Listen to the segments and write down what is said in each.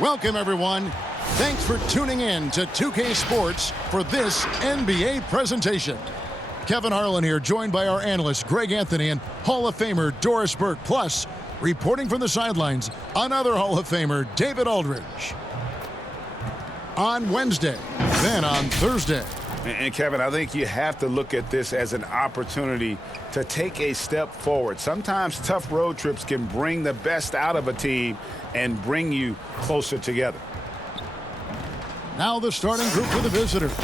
Welcome, everyone. Thanks for tuning in to 2K Sports for this NBA presentation. Kevin Harlan here, joined by our analysts Greg Anthony and Hall of Famer Doris Burke. Plus, reporting from the sidelines, another Hall of Famer, David Aldridge. On Wednesday, then on Thursday. And Kevin, I think you have to look at this as an opportunity to take a step forward. Sometimes tough road trips can bring the best out of a team and bring you closer together. Now the starting group for the visitors.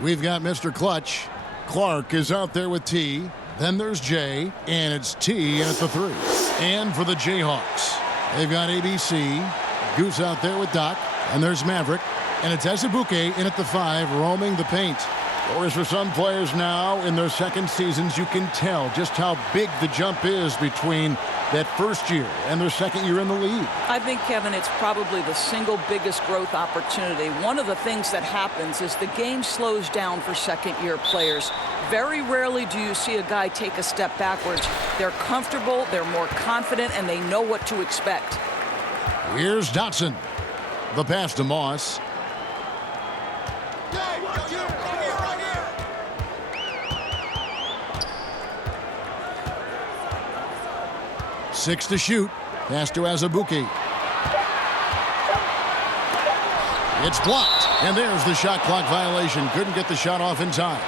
We've got Mr. Clutch. Clark is out there with T. Then there's Jay, and it's T at the 3. And for the Jayhawks, they've got ABC. Goose out there with Doc. And there's Maverick. And it's Azubuike in at the 5, roaming the paint. Whereas for some players now in their second seasons, you can tell just how big the jump is between that first year and their second year in the league. I think, Kevin, it's probably the single biggest growth opportunity. One of the things that happens is the game slows down for second-year players. Very rarely do you see a guy take a step backwards. They're comfortable, they're more confident, and they know what to expect. Here's Dotson. The pass to Moss. 6 to shoot. Pass to Azubuike. It's blocked. And there's the shot clock violation. Couldn't get the shot off in time.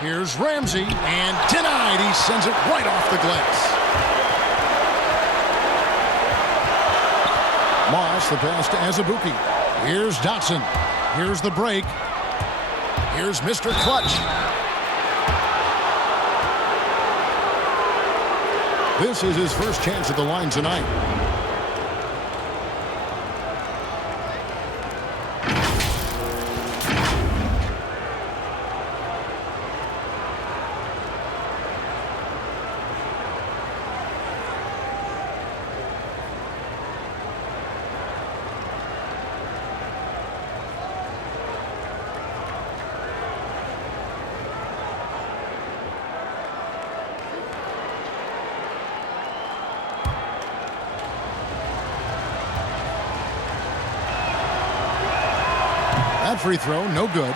Here's Ramsey, and denied. He sends it right off the glass. Moss, the pass to Azubuike. Here's Dotson. Here's the break. Here's Mr. Clutch. This is his first chance at the line tonight. That free throw, no good.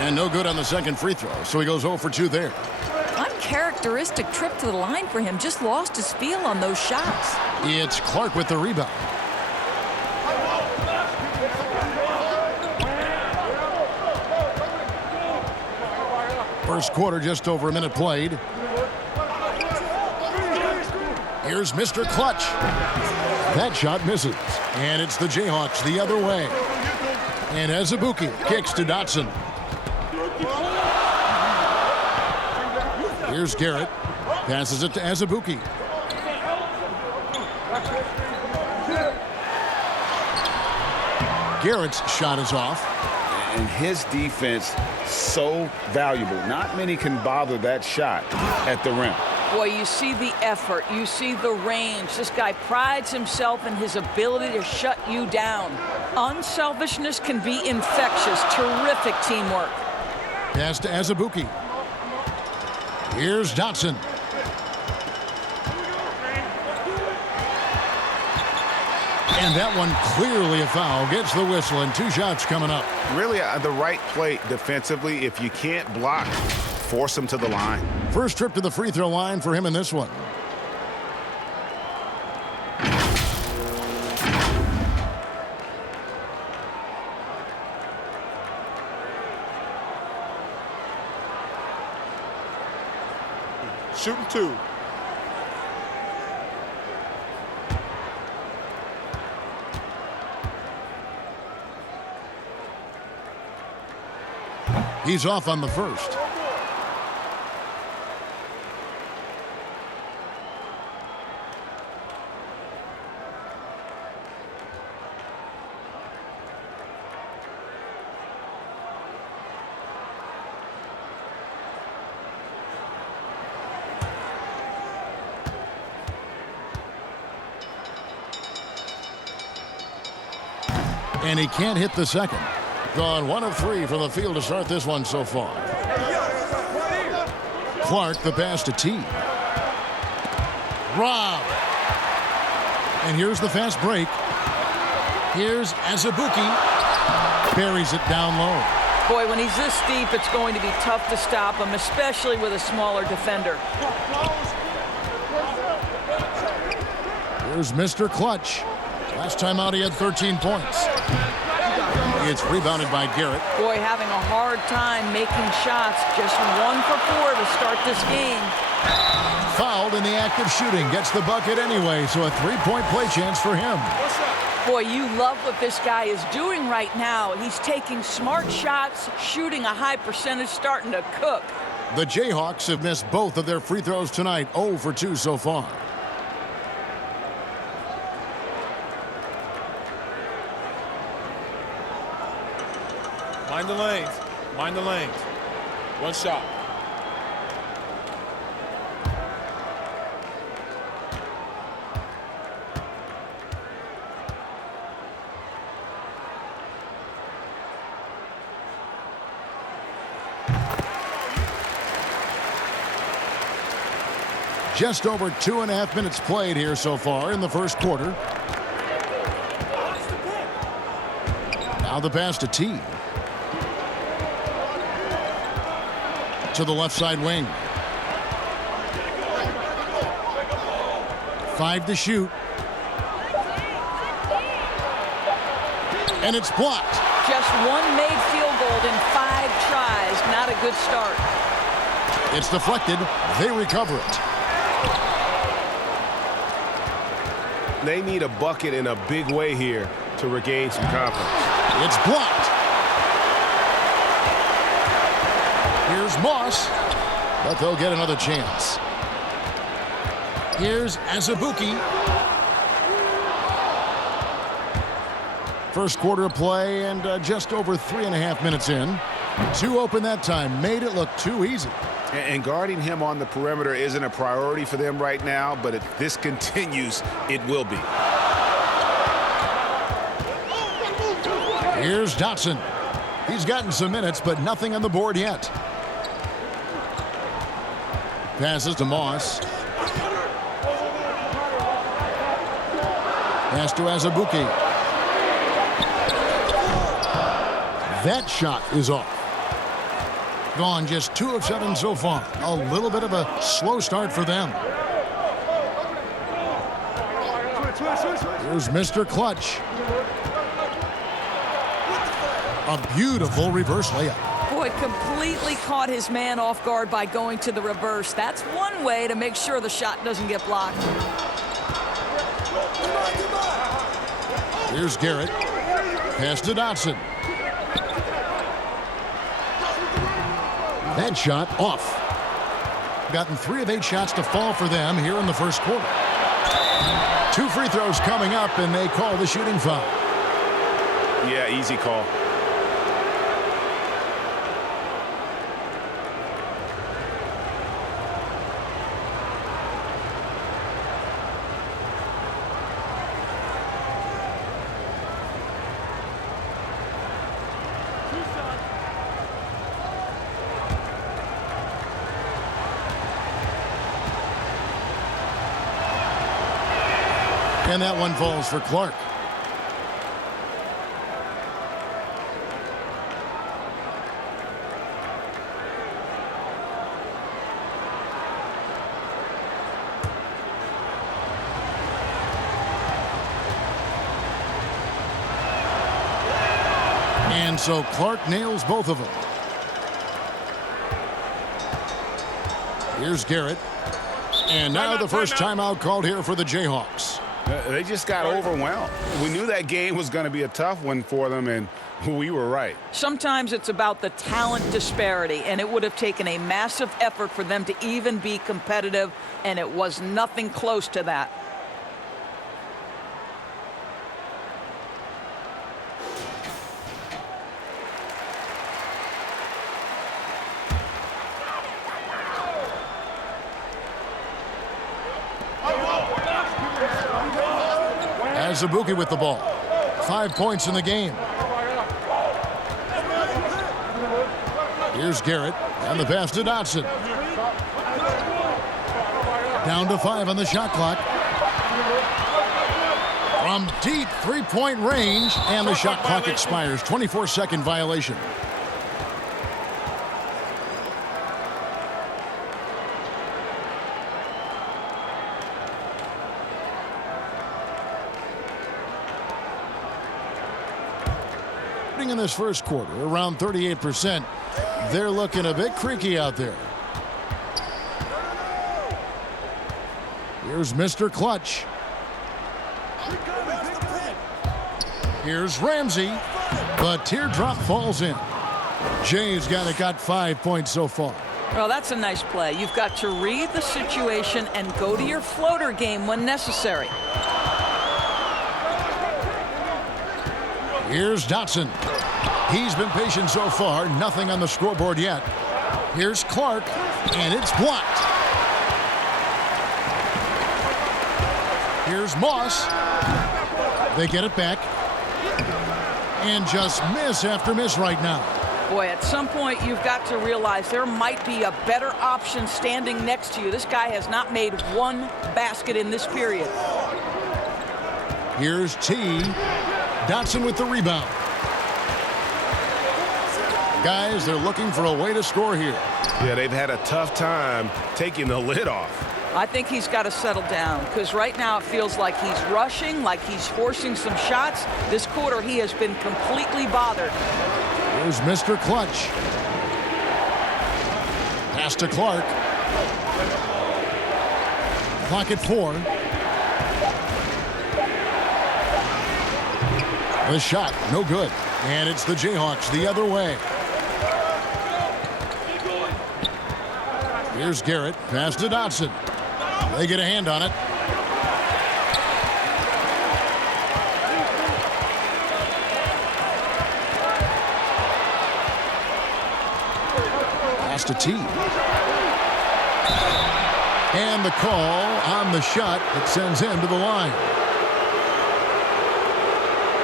And no good on the second free throw, so he goes 0 for 2 there. Uncharacteristic trip to the line for him. Just lost his feel on those shots. It's Clark with the rebound. First quarter, just over a minute played. Here's Mr. Clutch. That shot misses. And it's the Jayhawks the other way. And Azubuike kicks to Dotson. Here's Garrett. Passes it to Azubuike. Garrett's shot is off. And his defense so valuable. Not many can bother that shot at the rim. Boy, you see the effort. You see the range. This guy prides himself in his ability to shut you down. Unselfishness can be infectious. Terrific teamwork. Pass to Azubuike. Here's Dotson. And that one clearly a foul. Gets the whistle, and 2 shots coming up. Really the right play defensively. If you can't block, force him to the line. First trip to the free throw line for him in this one. Shooting 2. He's off on the first. And he can't hit the second. Gone 1 of 3 from the field to start this one so far. Clark, the pass to T. Rob. And here's the fast break. Here's Azubuike. Buries it down low. Boy, when he's this deep, it's going to be tough to stop him, especially with a smaller defender. Here's Mr. Clutch. Last time out, he had 13 points. It's rebounded by Garrett. Boy, having a hard time making shots. Just 1 for 4 to start this game. Fouled in the act of shooting. Gets the bucket anyway, so a 3-point play chance for him. Boy, you love what this guy is doing right now. He's taking smart shots, shooting a high percentage, starting to cook. The Jayhawks have missed both of their free throws tonight, 0 for 2 so far. Mind the lanes. Mind the lanes. One shot. Just over 2.5 minutes played here so far in the first quarter. Now the pass to T. To the left side wing. 5 to shoot. And it's blocked. Just 1 made field goal in 5 tries. Not a good start. It's deflected. They recover it. They need a bucket in a big way here to regain some confidence. It's blocked. Here's Moss, but they'll get another chance. Here's Azubuike. First quarter of play and just over 3.5 minutes in. 2 open that time. Made it look too easy. And guarding him on the perimeter isn't a priority for them right now, but if this continues, it will be. Here's Dotson. He's gotten some minutes, but nothing on the board yet. Passes to Moss. Pass to Azubuike. That shot is off. Gone just 2 of 7 so far. A little bit of a slow start for them. Here's Mr. Clutch. A beautiful reverse layup. Boy, completely caught his man off guard by going to the reverse. That's one way to make sure the shot doesn't get blocked. Here's Garrett. Pass to Dotson. That shot off. Gotten 3 of 8 shots to fall for them here in the first quarter. 2 free throws coming up, and they call the shooting foul. Yeah, easy call. And that one falls for Clark. And so Clark nails both of them. Here's Garrett. And now the first timeout called here for the Jayhawks. They just got overwhelmed. We knew that game was going to be a tough one for them, and We were right. Sometimes it's about the talent disparity, and it would have taken a massive effort for them to even be competitive, and it was nothing close to that. Zabuki with the ball. 5 points in the game. Here's Garrett, and the pass to Dotson. Down to 5 on the shot clock. From deep three-point range, and the shot clock expires. 24-second violation. In this first quarter, around 38%. They're looking a bit creaky out there. Here's Mr. Clutch. Here's Ramsey, but teardrop falls in. Jay's got 5 points so far. Well, that's a nice play. You've got to read the situation and go to your floater game when necessary. Here's Dotson. He's been patient so far. Nothing on the scoreboard yet. Here's Clark, and it's blocked. Here's Moss. They get it back. And just miss after miss right now. Boy, at some point you've got to realize there might be a better option standing next to you. This guy has not made one basket in this period. Here's T. Dotson with the rebound. Guys, they're looking for a way to score here. Yeah, they've had a tough time taking the lid off. I think he's got to settle down because right now it feels like he's rushing, like he's forcing some shots. This quarter he has been completely bothered. Here's Mr. Clutch. Pass to Clark. Clock at 4. The shot, no good. And it's the Jayhawks the other way. Here's Garrett. Pass to Dotson. They get a hand on it. Pass to T. And the call on the shot that sends him to the line.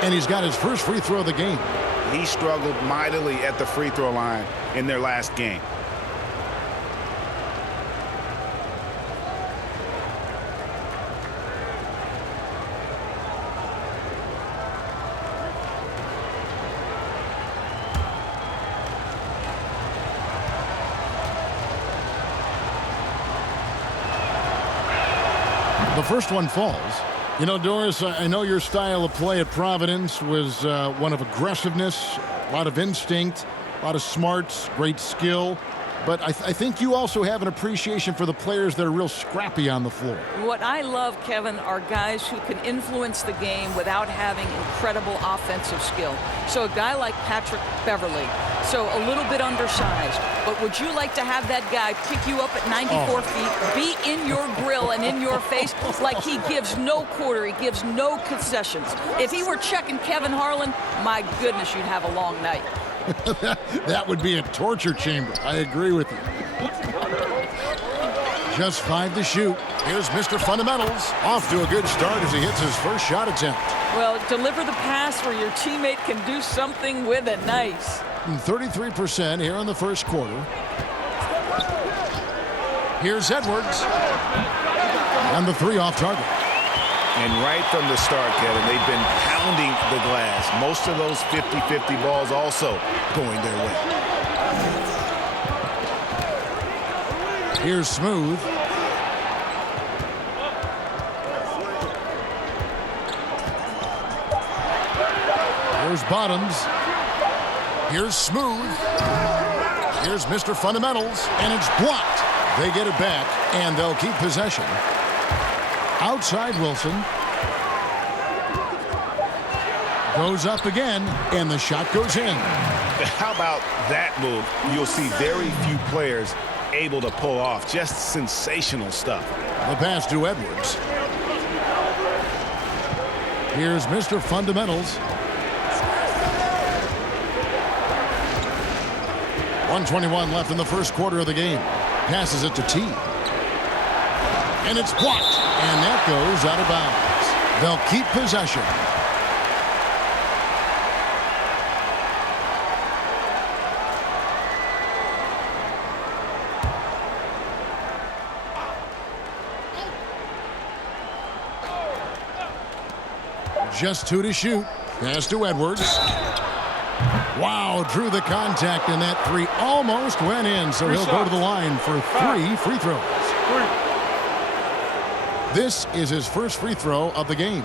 And he's got his first free throw of the game. He struggled mightily at the free throw line in their last game. The first one falls. You know, Doris, I know your style of play at Providence was one of aggressiveness, a lot of instinct, a lot of smarts, great skill. But I think you also have an appreciation for the players that are real scrappy on the floor. What I love, Kevin, are guys who can influence the game without having incredible offensive skill. So a guy like Patrick Beverly, so a little bit undersized. But would you like to have that guy pick you up at 94 feet, be in your grill and in your face like he gives no quarter, he gives no concessions? If he were checking Kevin Harlan, my goodness, you'd have a long night. That would be a torture chamber. I agree with you. Just 5 to shoot. Here's Mr. Fundamentals. Off to a good start as he hits his first shot attempt. Well, deliver the pass where your teammate can do something with it. Nice. 33% here in the first quarter. Here's Edwards. And the 3 off target. And right from the start, Kevin, they've been pounding the glass. Most of those 50-50 balls also going their way. Here's Smooth. Here's Bottoms. Here's Smooth. Here's Mr. Fundamentals, and it's blocked. They get it back, and they'll keep possession. Outside Wilson. Goes up again, and the shot goes in. How about that move? You'll see very few players able to pull off. Just sensational stuff. The pass to Edwards. Here's Mr. Fundamentals. 1:21 left in the first quarter of the game. Passes it to T. And it's blocked. And that goes out of bounds. They'll keep possession. Just 2 to shoot. Pass to Edwards. Wow, drew the contact, and that 3 almost went in, so he'll go to the line for 3 free throws. This is his first free throw of the game.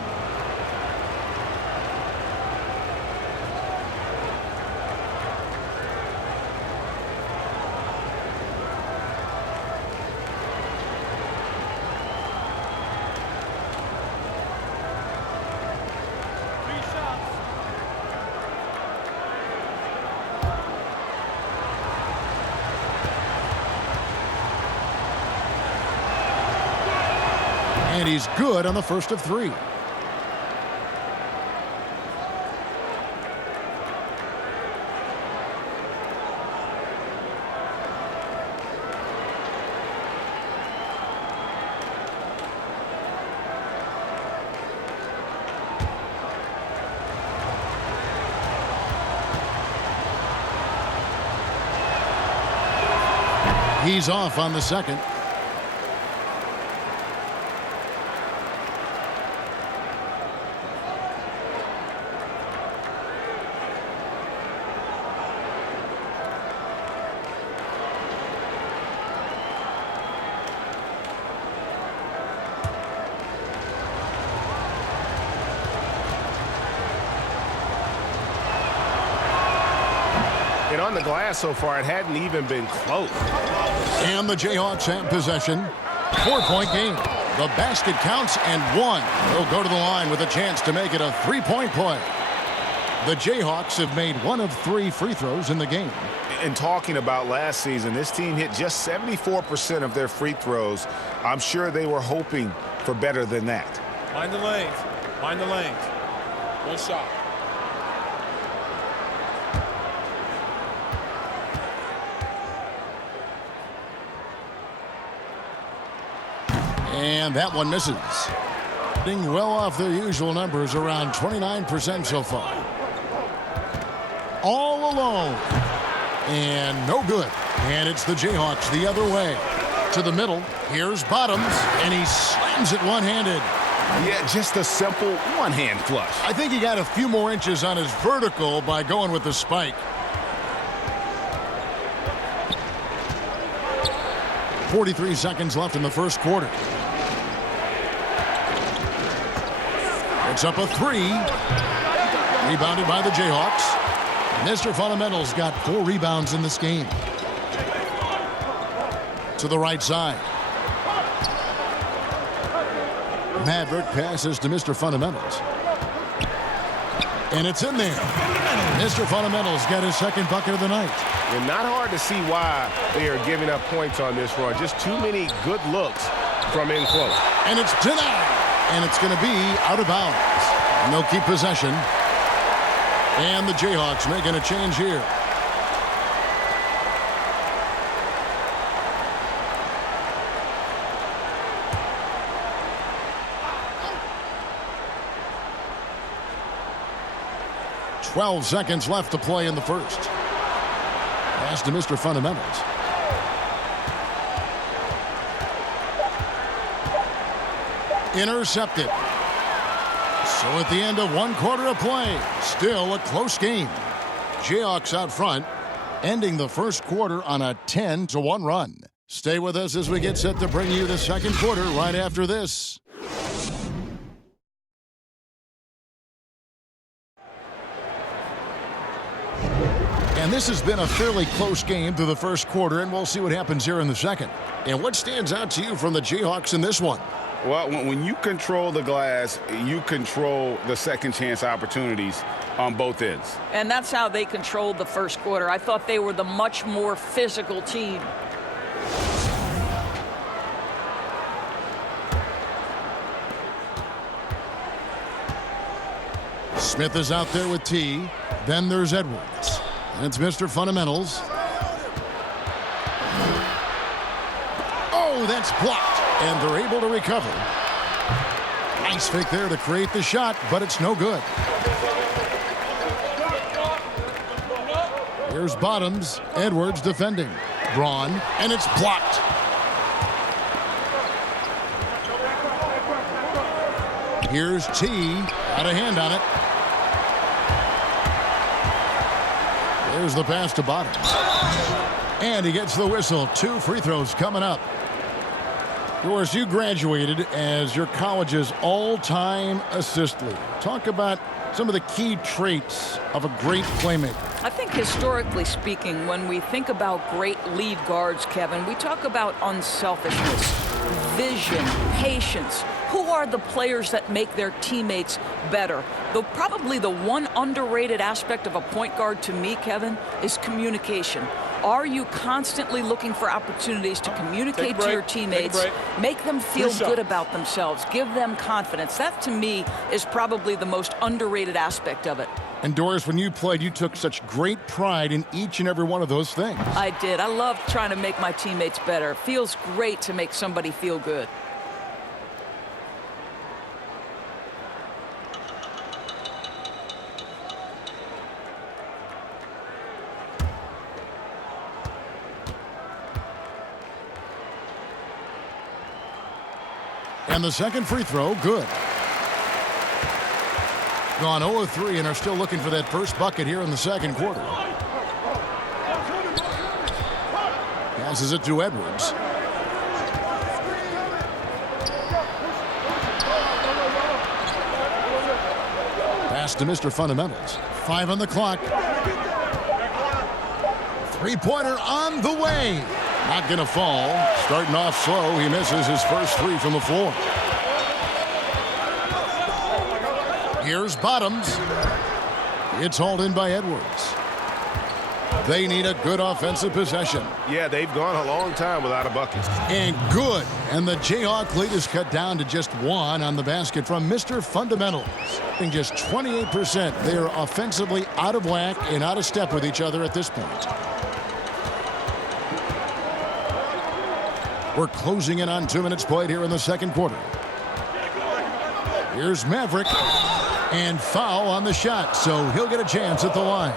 And he's good on the first of 3. He's off on the second. And on the glass so far, it hadn't even been close. And the Jayhawks have possession. 4-point game. The basket counts and 1. They'll go to the line with a chance to make it a 3-point play. The Jayhawks have made 1 of 3 free throws in the game. In talking about last season, this team hit just 74% of their free throws. I'm sure they were hoping for better than that. Mind the lanes. Mind the lanes. One shot. And that one misses. Being well off their usual numbers, around 29% so far. All alone. And no good. And it's the Jayhawks the other way. To the middle. Here's Bottoms. And he slams it one-handed. Yeah, just a simple one-hand flush. I think he got a few more inches on his vertical by going with the spike. 43 seconds left in the first quarter. It's up a 3. Rebounded by the Jayhawks. Mr. Fundamentals got 4 rebounds in this game. To the right side. Maverick passes to Mr. Fundamentals. And it's in there. Mr. Fundamentals got his second bucket of the night. And not hard to see why they are giving up points on this run. Just too many good looks from in close. And it's denied. And it's going to be out of bounds. And they'll keep possession. And the Jayhawks making a change here. .12 seconds left to play in the first. Pass to Mr. Fundamentals. Intercepted. So at the end of 1 quarter of play, still a close game. Jayhawks out front, ending the first quarter on a 10-1 run. Stay with us as we get set to bring you the second quarter right after this. And this has been a fairly close game through the first quarter, and we'll see what happens here in the second. And what stands out to you from the Jayhawks in this one? Well, when you control the glass, you control the second chance opportunities on both ends. And that's how they controlled the first quarter. I thought they were the much more physical team. Smith is out there with T. Then there's Edwards. And it's Mr. Fundamentals. Oh, that's blocked. And they're able to recover. Nice fake there to create the shot, but it's no good. Here's Bottoms. Edwards defending. Braun, and it's blocked. Here's T. Got a hand on it. There's the pass to Bottoms. And he gets the whistle. 2 free throws coming up. Doris, you graduated as your college's all-time assist leader. Talk about some of the key traits of a great playmaker. I think historically speaking, when we think about great lead guards, Kevin, we talk about unselfishness, vision, patience. Who are the players that make their teammates better? Though probably the one underrated aspect of a point guard to me, Kevin, is communication. Are you constantly looking for opportunities to communicate to your teammates, make them feel good about themselves, give them confidence? That, to me, is probably the most underrated aspect of it. And Doris, when you played, you took such great pride in each and every one of those things. I did. I love trying to make my teammates better. It feels great to make somebody feel good. And the second free throw, good. Gone 0 of 3 and are still looking for that first bucket here in the second quarter. Passes it to Edwards. Pass to Mr. Fundamentals. 5 on the clock. Three-pointer on the way. Not going to fall. Starting off slow, he misses his first 3 from the floor. Here's Bottoms. It's hauled in by Edwards. They need a good offensive possession. Yeah, they've gone a long time without a bucket. And good. And the Jayhawk lead is cut down to just 1 on the basket from Mr. Fundamentals. In just 28%, they are offensively out of whack and out of step with each other at this point. We're closing in on 2 minutes played here in the second quarter. Here's Maverick. And foul on the shot, so he'll get a chance at the line.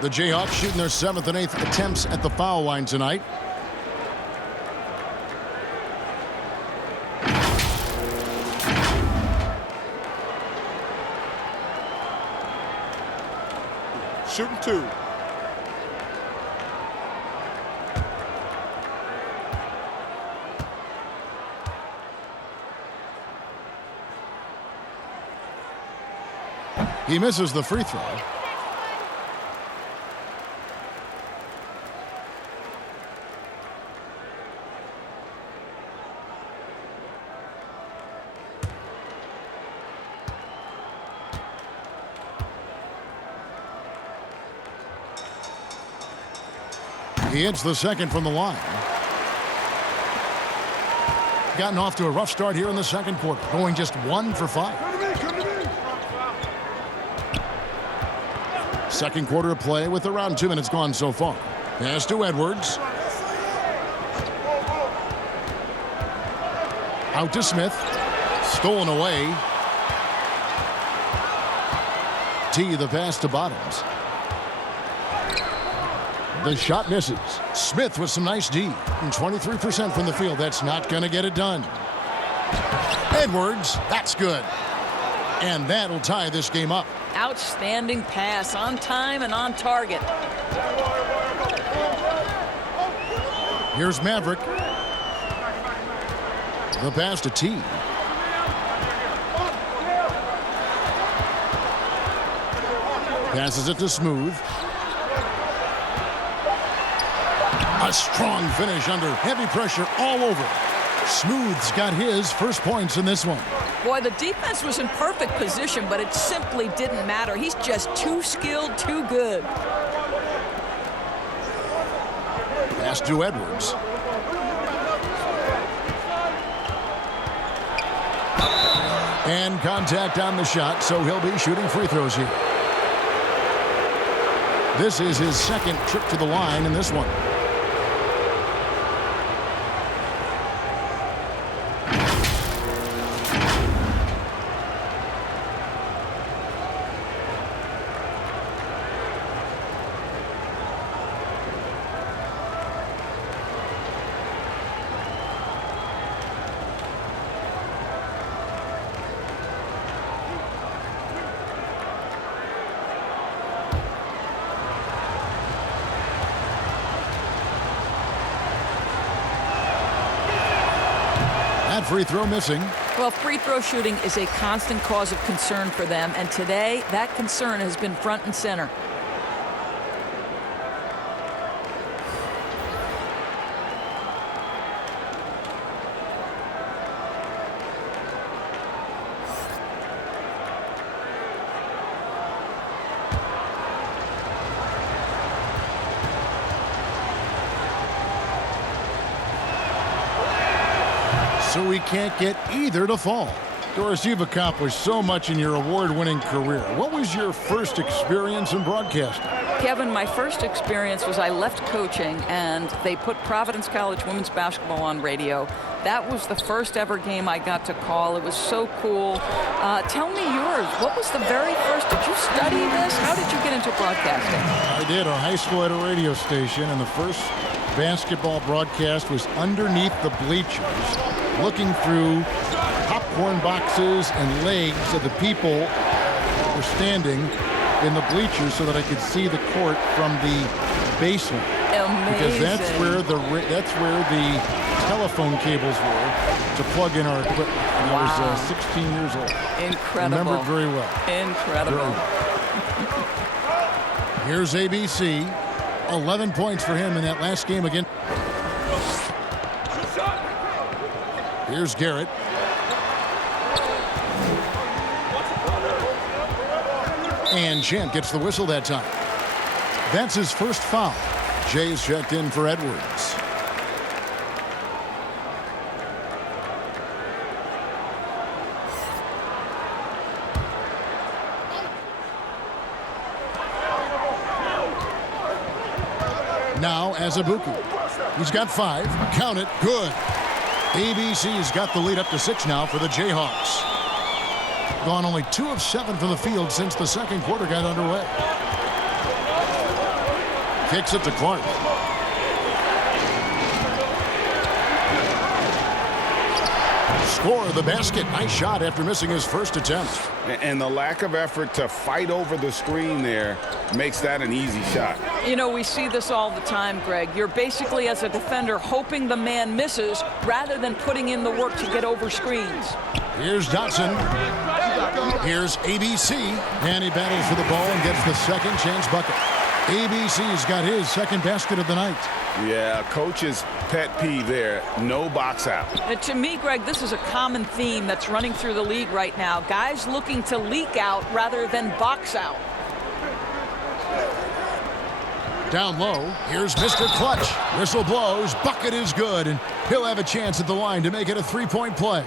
The Jayhawks shooting their 7th and 8th attempts at the foul line tonight. Shooting 2. He misses the free throw. He hits the second from the line. Gotten off to a rough start here in the second quarter, going just 1 for 5. Second quarter of play with around 2 minutes gone so far. Pass to Edwards. Out to Smith. Stolen away. T, the pass to Bottoms. The shot misses. Smith with some nice D. And 23% from the field. That's not going to get it done. Edwards, that's good. And that'll tie this game up. Outstanding pass, on time and on target. Here's Maverick. The pass to T. Passes it to Smooth. A strong finish under heavy pressure all over. Smooth's got his first points in this one. Boy, the defense was in perfect position, but it simply didn't matter. He's just too skilled, too good. Pass to Edwards. And contact on the shot, so he'll be shooting free throws here. This is his second trip to the line in this one. That free throw missing. Well, free throw shooting is a constant cause of concern for them, and today that concern has been front and center. So we can't get either to fall. Doris, you've accomplished so much in your award-winning career. What was your first experience in broadcasting? Kevin, my first experience was I left coaching and they put Providence College women's basketball on radio. That was the first ever game I got to call. It was so cool. Tell me yours. What was the very first? Did you study this? How did you get into broadcasting? I did. A high school at a radio station, and the first basketball broadcast was underneath the bleachers, looking through popcorn boxes and legs of the people that were standing in the bleachers so that I could see the court from the basement. Amazing. Because that's where the telephone cables were to plug in our equipment. And I was 16 years old. Incredible. Remember it very well. Incredible. Here's ABC. 11 points for him in that last game again. Here's Garrett. And Champ gets the whistle that time. That's his first foul. Jay's checked in for Edwards. Now Azubuike. He's got 5. Count it. Good. ABC's got the lead up to 6 now for the Jayhawks. Gone only 2 of 7 from the field since the second quarter got underway. Kicks it to Clark. Score the basket. Nice shot after missing his first attempt. And the lack of effort to fight over the screen there makes that an easy shot. You know, we see this all the time, Greg. You're basically, as a defender, hoping the man misses rather than putting in the work to get over screens. Here's Dotson. Here's ABC. And he battles for the ball and gets the second chance bucket. ABC's got his second basket of the night. Yeah, coach's pet peeve there. No box out. And to me, Greg, this is a common theme that's running through the league right now. Guys looking to leak out rather than box out. Down low, here's Mr. Clutch. Whistle blows, bucket is good, and he'll have a chance at the line to make it a three-point play.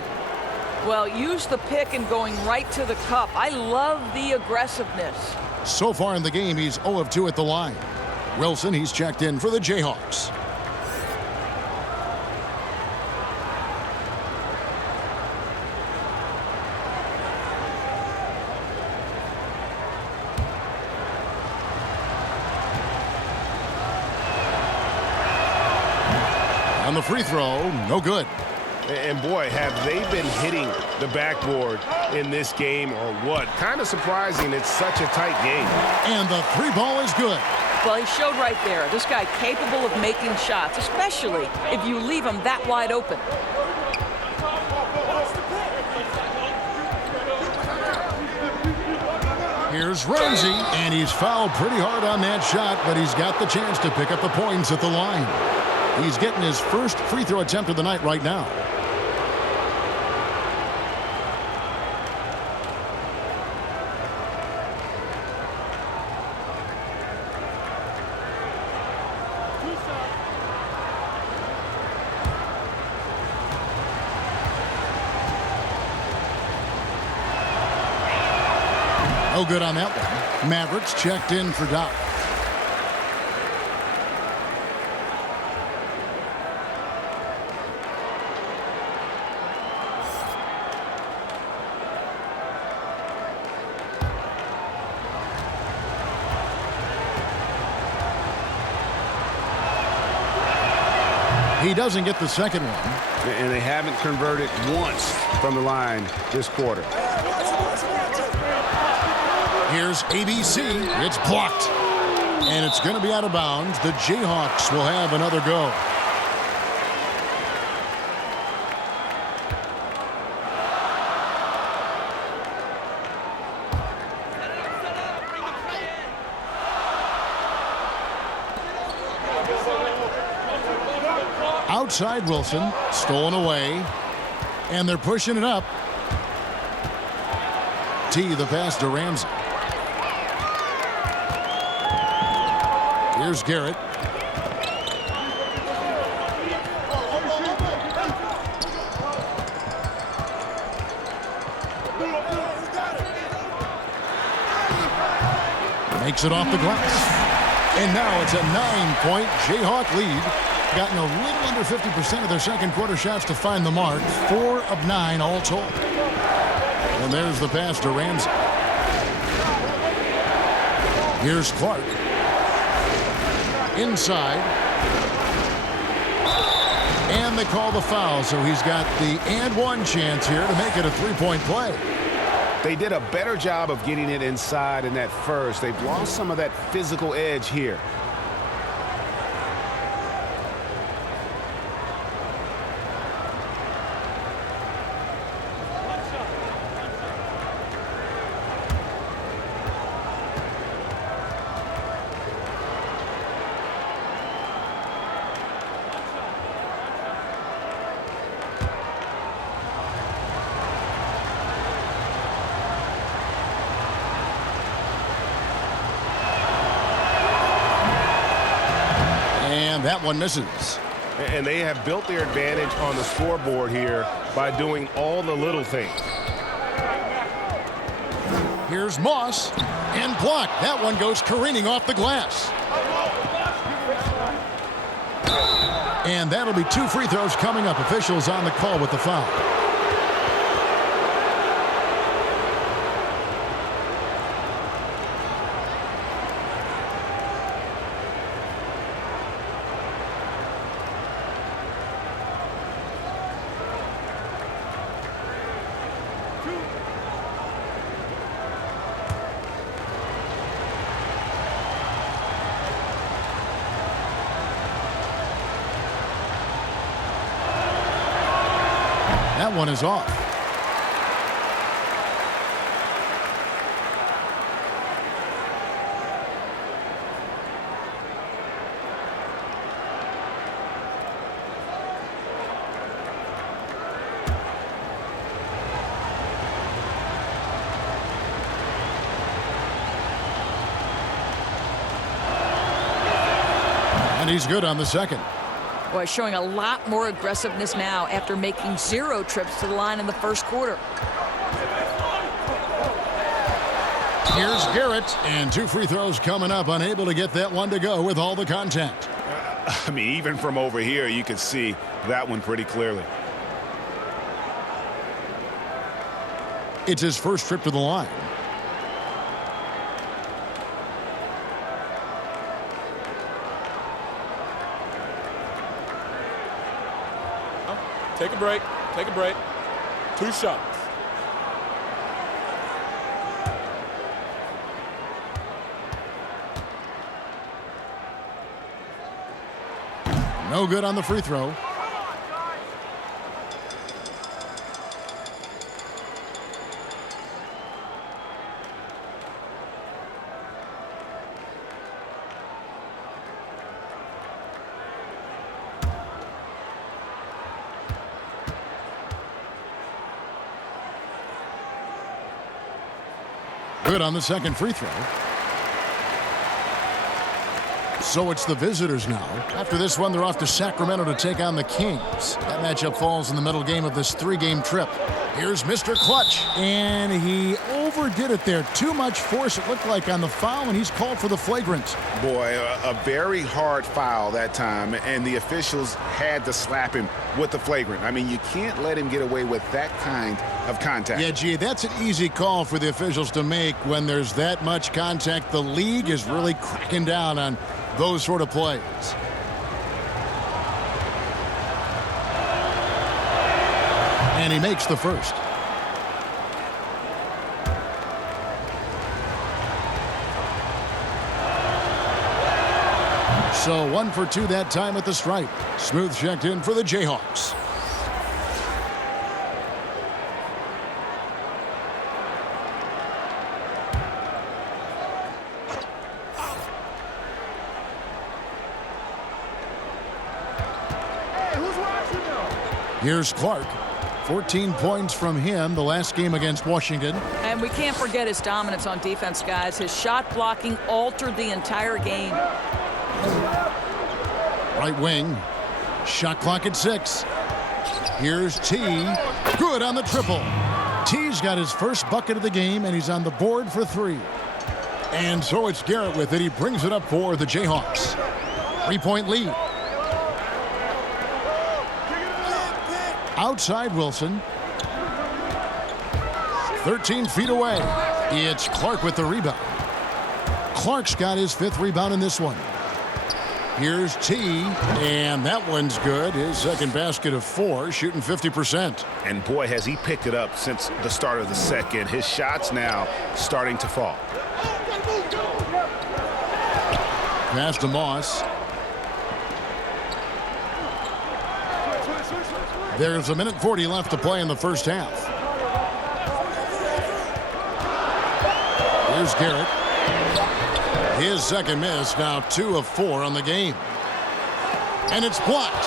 Well, use the pick and going right to the cup. I love the aggressiveness. So far in the game, he's 0 of 2 at the line. Wilson, he's checked in for the Jayhawks. On the free throw, no good. And boy, have they been hitting the backboard in this game or what? Kind of surprising. It's such a tight game. And the 3 ball is good. Well, he showed right there. This guy capable of making shots, especially if you leave him that wide open. Here's Ramsey, and he's fouled pretty hard on that shot, but he's got the chance to pick up the points at the line. He's getting his first free throw attempt of the night right now. No good on that one. Mavericks checked in for Doc. He doesn't get the second one. And they haven't converted once from the line this quarter. Here's ABC. It's blocked. And it's going to be out of bounds. The Jayhawks will have another go. Outside Wilson. Stolen away. And they're pushing it up. T the pass to Ramsey. Here's Garrett. Makes it off the glass. And now it's a 9-point Jayhawk lead. Gotten a little under 50% of their second quarter shots to find the mark. 4 of 9 all told. And there's the pass to Ramsey. Here's Clark. Inside. And they call the foul, so he's got the and one chance here to make it a three-point play. They did a better job of getting it inside in that first. They've lost some of that physical edge here. That one misses. And they have built their advantage on the scoreboard here by doing all the little things. Here's Moss. And blocked. That one goes careening off the glass. And that'll be 2 free throws coming up. Officials on the call with the foul. That one is off. And he's good on the second. Boy, showing a lot more aggressiveness now after making 0 trips to the line in the first quarter. Here's Garrett, and 2 free throws coming up. Unable to get that one to go with all the contact. I mean, even from over here, you can see that one pretty clearly. It's his first trip to the line. Take a break. Take a break. 2 shots. No good on the free throw. Good on the second free throw. So it's the visitors now. After this one, they're off to Sacramento to take on the Kings. That matchup falls in the middle game of this 3-game trip. Here's Mr. Clutch, and he overdid it there. Too much force, it looked like, on the foul, and he's called for the flagrant. Boy, a very hard foul that time, and the officials had to slap him with the flagrant. I mean, you can't let him get away with that kind of contact. Yeah, gee, that's an easy call for the officials to make when there's that much contact. The league is really cracking down on those sort of plays. And he makes the first. So 1 for 2 that time at the stripe. Smooth checked in for the Jayhawks. Here's Clark. 14 points from him the last game against Washington. And we can't forget his dominance on defense, guys. His shot blocking altered the entire game. Right wing. Shot clock at 6. Here's T. Good on the triple. T's got his first bucket of the game, and he's on the board for 3. And so it's Garrett with it. He brings it up for the Jayhawks. 3-point lead. Outside Wilson. 13 feet away. It's Clark with the rebound. Clark's got his 5th rebound in this one. Here's T, and that one's good. His second basket of 4, shooting 50%. And boy, has he picked it up since the start of the second. His shots now starting to fall. Pass to Moss. There's 1:40 left to play in the first half. Here's Garrett. His second miss, now 2 of 4 on the game. And it's blocked.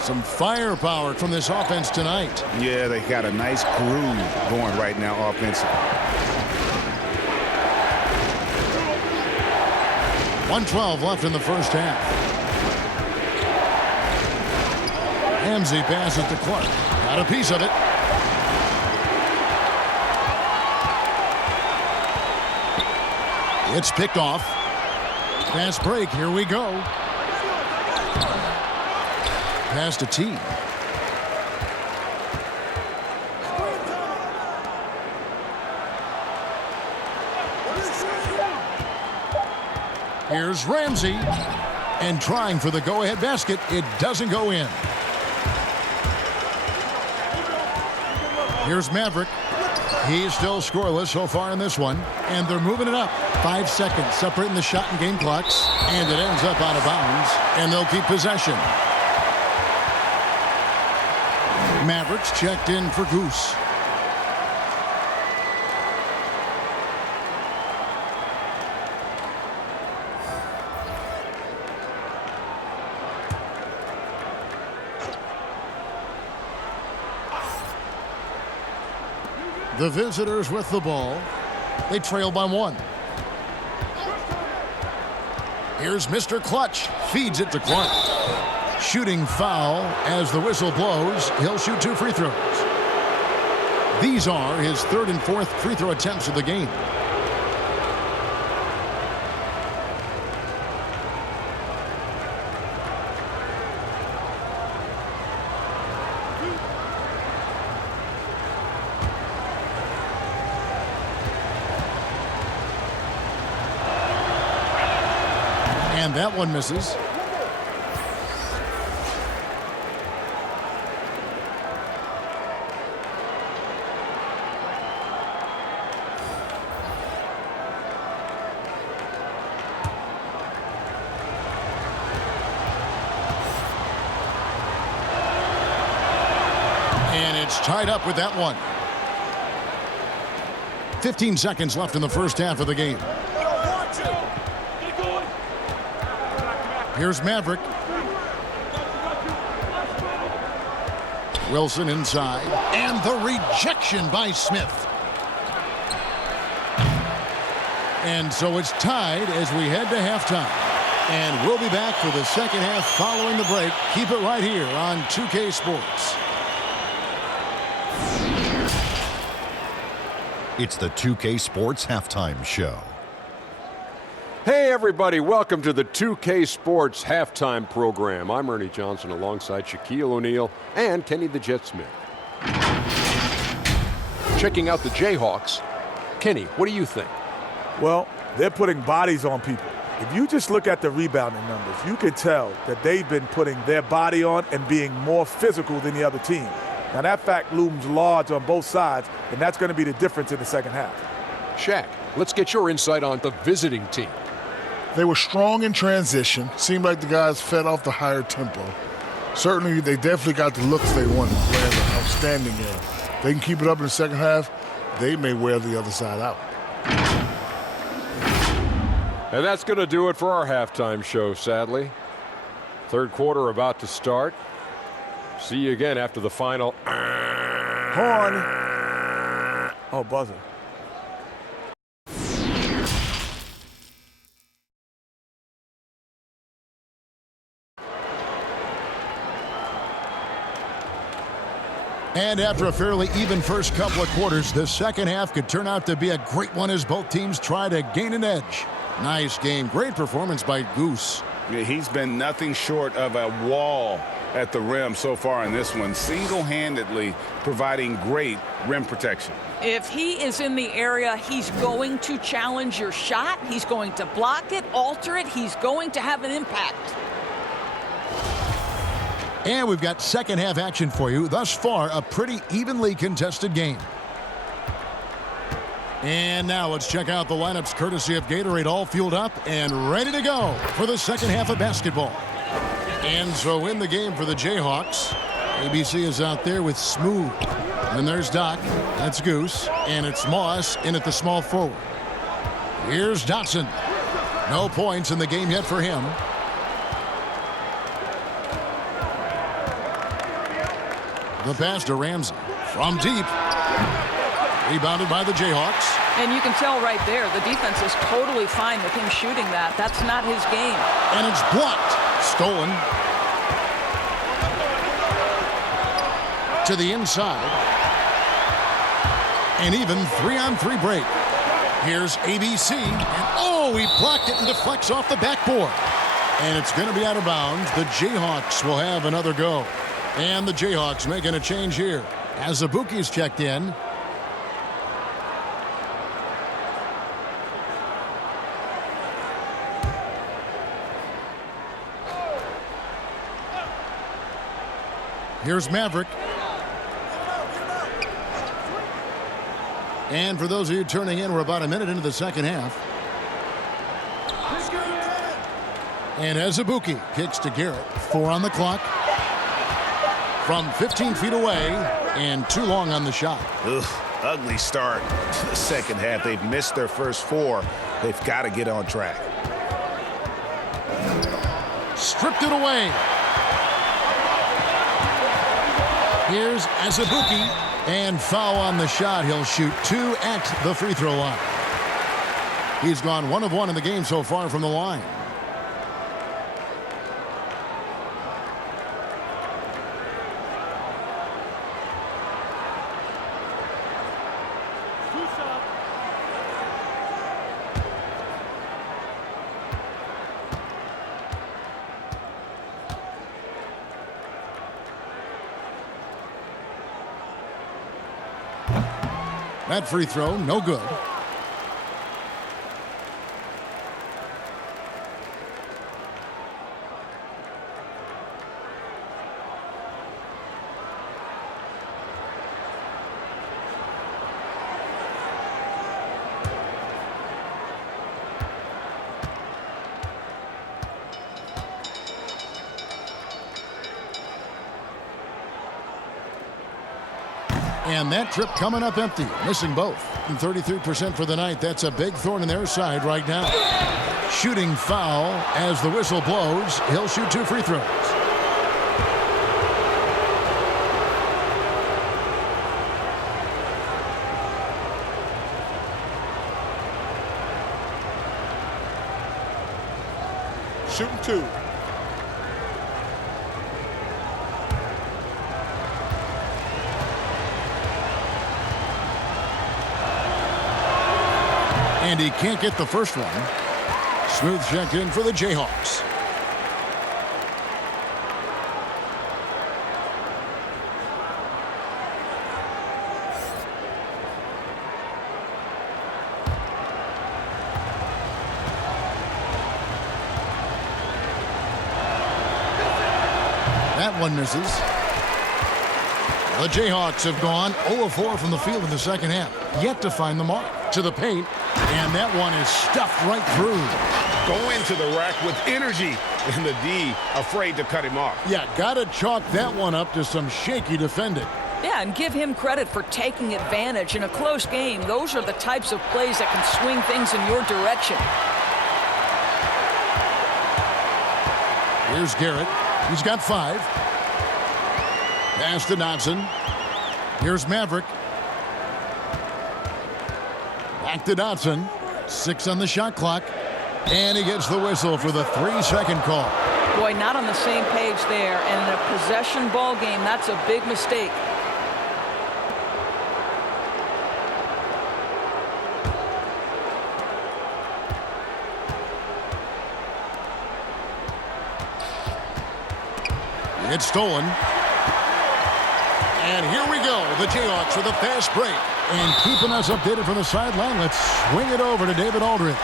Some firepower from this offense tonight. Yeah, they got a nice groove going right now offensively. 1:12 left in the first half. Ramsey passes to Clark. Got a piece of it. It's picked off. Fast break. Here we go. Pass to T. Here's Ramsey. And trying for the go-ahead basket. It doesn't go in. Here's Maverick. He's still scoreless so far in this one. And they're moving it up. 5 seconds separating the shot and game clocks. And it ends up out of bounds. And they'll keep possession. Mavericks checked in for Goose. The visitors with the ball. They trail by 1. Here's Mr. Clutch. Feeds it to Clark. Shooting foul as the whistle blows. He'll shoot 2 free throws. These are his 3rd and 4th free throw attempts of the game. And that one misses. And it's tied up with that one. 15 seconds left in the first half of the game. Here's Maverick. Wilson inside. And the rejection by Smith. And so it's tied as we head to halftime. And we'll be back for the second half following the break. Keep it right here on 2K Sports. It's the 2K Sports Halftime Show. Hey everybody, welcome to the 2K Sports Halftime Program. I'm Ernie Johnson alongside Shaquille O'Neal and Kenny the Jet Smith. Checking out the Jayhawks. Kenny, what do you think? Well, they're putting bodies on people. If you just look at the rebounding numbers, you can tell that they've been putting their body on and being more physical than the other team. Now, that fact looms large on both sides, and that's going to be the difference in the second half. Shaq, let's get your insight on the visiting team. They were strong in transition. Seemed like the guys fed off the higher tempo. Certainly, they definitely got the looks they wanted, playing an outstanding game. If they can keep it up in the second half, they may wear the other side out. And that's going to do it for our halftime show, sadly. Third quarter about to start. See you again after the final. Horn. Oh, buzzer. And after a fairly even first couple of quarters, the second half could turn out to be a great one as both teams try to gain an edge. Nice game. Great performance by Goose. Yeah, he's been nothing short of a wall at the rim so far in this one, single-handedly providing great rim protection. If he is in the area, he's going to challenge your shot. He's going to block it, alter it. He's going to have an impact. And we've got second half action for you. Thus far, a pretty evenly contested game. And now let's check out the lineups courtesy of Gatorade, all fueled up and ready to go for the second half of basketball. And so in the game for the Jayhawks, ABC is out there with Smooth. And there's Doc. That's Goose. And it's Moss in at the small forward. Here's Dotson. No points in the game yet for him. The pass to Ramsey from deep. Rebounded by the Jayhawks. And you can tell right there, the defense is totally fine with him shooting that. That's not his game. And it's blocked. Stolen. To the inside. And even 3-on-3 break. Here's ABC. And oh, he blocked it and deflects off the backboard. And it's going to be out of bounds. The Jayhawks will have another go. And the Jayhawks making a change here. As Azubuike's checked in. Here's Maverick. And for those of you turning in, we're about a minute into the second half. And Azubuike kicks to Garrett. 4 on the clock. From 15 feet away, and too long on the shot. Ugh, ugly start to the second half. They've missed their first 4. They've got to get on track. Stripped it away. Here's Azubuike, and foul on the shot. He'll shoot 2 at the free throw line. He's gone 1 of 1 in the game so far from the line. That free throw, no good. And that trip coming up empty, missing both. And 33% for the night. That's a big thorn in their side right now. Shooting foul as the whistle blows. He'll shoot 2 free throws. shooting 2. And he can't get the first one. Smooth checked in for the Jayhawks. That one misses. The Jayhawks have gone 0-4 from the field in the second half. Yet to find the mark. To the paint. And that one is stuffed right through. Go into the rack with energy. And the D afraid to cut him off. Yeah, got to chalk that one up to some shaky defending. Yeah, and give him credit for taking advantage. In a close game, those are the types of plays that can swing things in your direction. Here's Garrett. He's got 5. Pass to Dotson. Here's Maverick. Back to Dotson. 6 on the shot clock. And he gets the whistle for the 3-second call. Boy, not on the same page there. And in a possession ball game, that's a big mistake. It's stolen. And here we go. The Jayhawks with a fast break. And keeping us updated from the sideline, let's swing it over to David Aldridge.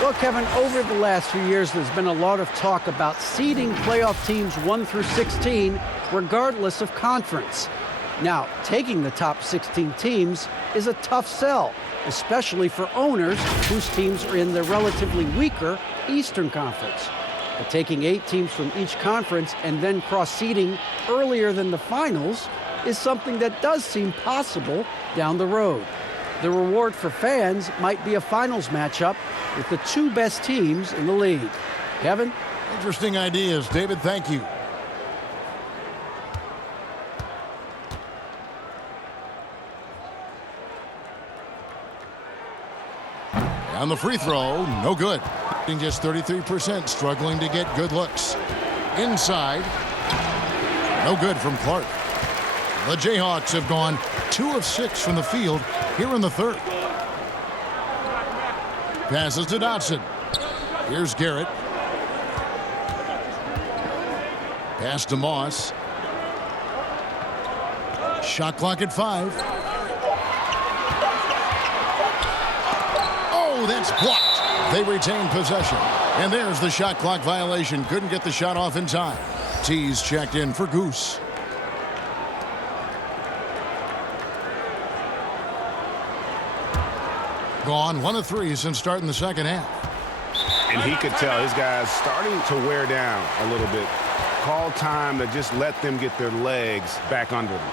Well, Kevin, over the last few years, there's been a lot of talk about seeding playoff teams 1 through 16, regardless of conference. Now, taking the top 16 teams is a tough sell, especially for owners whose teams are in the relatively weaker Eastern Conference. But taking 8 teams from each conference and then cross-seeding earlier than the finals is something that does seem possible down the road. The reward for fans might be a finals matchup with the 2 best teams in the league. Kevin? Interesting ideas, David. Thank you. On the free throw, no good. Just 33%, struggling to get good looks. Inside, no good from Clark. The Jayhawks have gone 2 of 6 from the field here in the third. Passes to Dotson. Here's Garrett. Pass to Moss. Shot clock at 5. Oh, that's blocked. They retain possession. And there's the shot clock violation. Couldn't get the shot off in time. T's checked in for Goose. Gone 1 of 3 since starting the second half. And he could tell his guys starting to wear down a little bit. Call time to just let them get their legs back under them.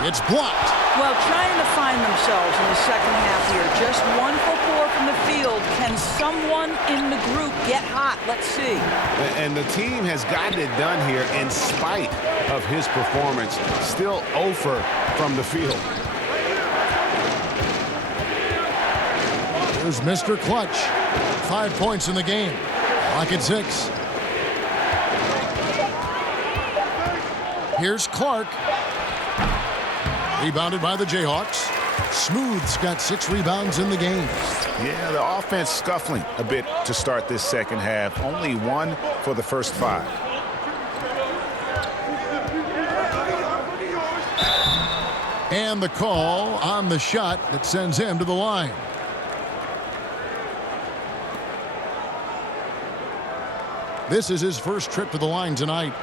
It's blocked. Well, trying to find themselves in the second half here. Just 1 for 4 from the field. Can someone in the group get hot? Let's see. And the team has gotten it done here in spite of his performance. Still 0 from the field. Here's Mr. Clutch. 5 points in the game. Clock at 6. Here's Clark. Rebounded by the Jayhawks. Smooth's got 6 rebounds in the game. Yeah, the offense scuffling a bit to start this second half. Only 1 for the first 5. And the call on the shot that sends him to the line. This is his first trip to the line tonight.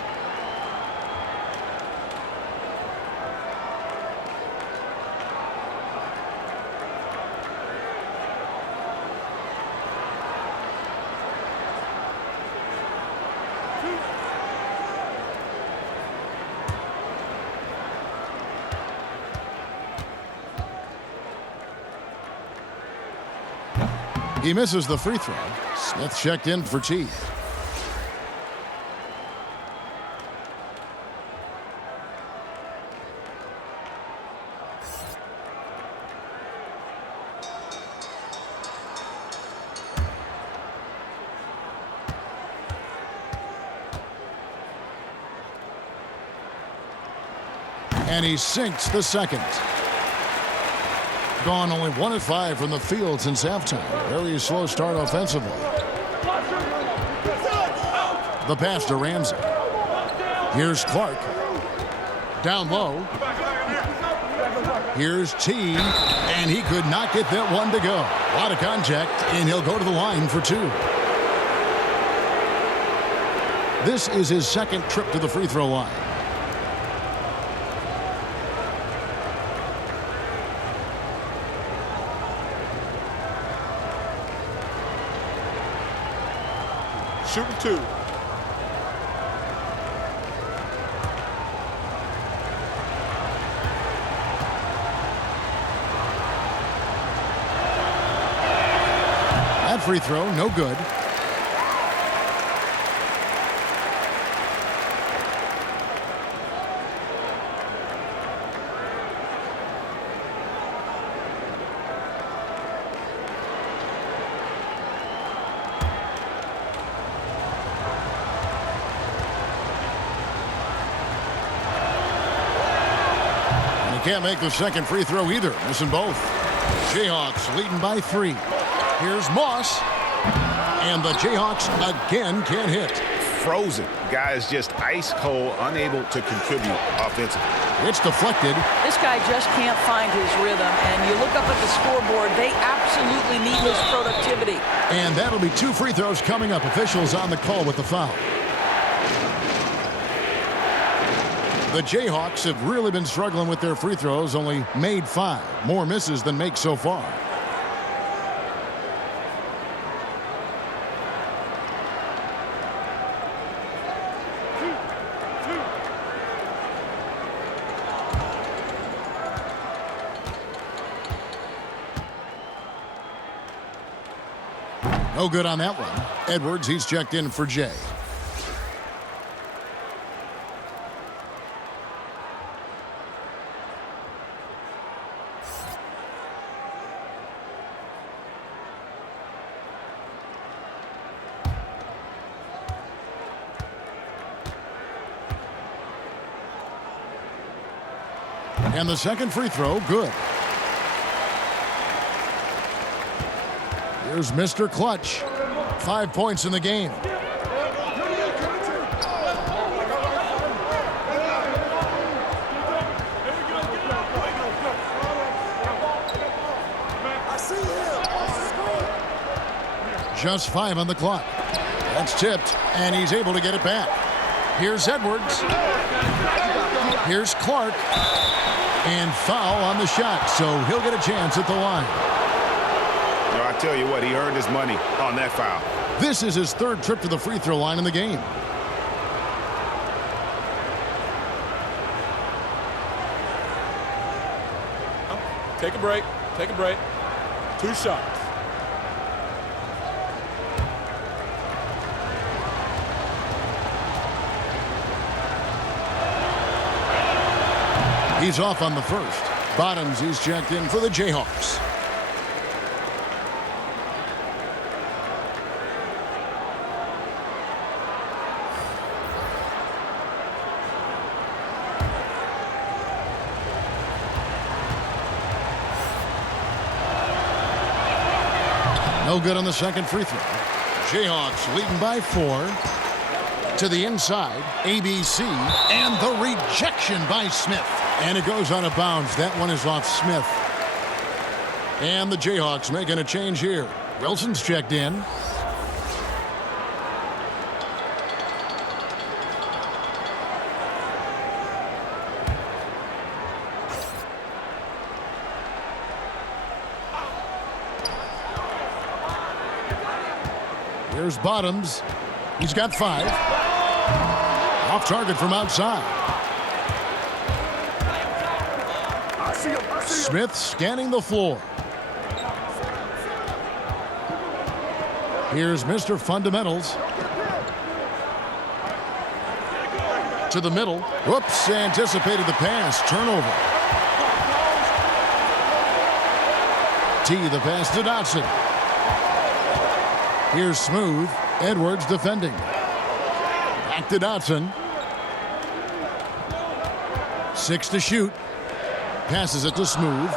He misses the free throw. Smith checked in for T. And he sinks the second. Gone only 1 of 5 from the field since halftime. Very slow start offensively. The pass to Ramsey. Here's Clark. Down low. Here's T. And he could not get that one to go. A lot of contact, and he'll go to the line for 2. This is his second trip to the free throw line. Shooting 2. That free throw, no good. Can't make the second free throw either. Missing both. Jayhawks leading by 3. Here's Moss. And the Jayhawks again can't hit. Frozen. Guy is just ice cold, unable to contribute offensively. It's deflected. This guy just can't find his rhythm. And you look up at the scoreboard, they absolutely need his productivity. And that'll be 2 free throws coming up. Officials on the call with the foul. The Jayhawks have really been struggling with their free throws, only made 5. More misses than makes so far. No good on that one. Edwards, he's checked in for Jay. And the second free throw, good. Here's Mr. Clutch. 5 points in the game. Just 5 on the clock. That's tipped, and he's able to get it back. Here's Edwards. Here's Clark. And foul on the shot, so he'll get a chance at the line. I tell you what, he earned his money on that foul. This is his 3rd trip to the free throw line in the game. Take a break. Take a break. 2 shots. He's off on the first. Bottoms, he's checked in for the Jayhawks. No good on the second free throw. Jayhawks leading by 4. To the inside, ABC, and the rejection by Smith. And it goes out of bounds. That one is off Smith. And the Jayhawks making a change here. Wilson's checked in. Here's Bottoms. He's got 5. Off target from outside. Smith scanning the floor. Here's Mr. Fundamentals. To the middle. Whoops, anticipated the pass. Turnover. T, the pass to Dotson. Here's Smooth. Edwards defending. Back to Dotson. 6 to shoot. Passes it to Smooth.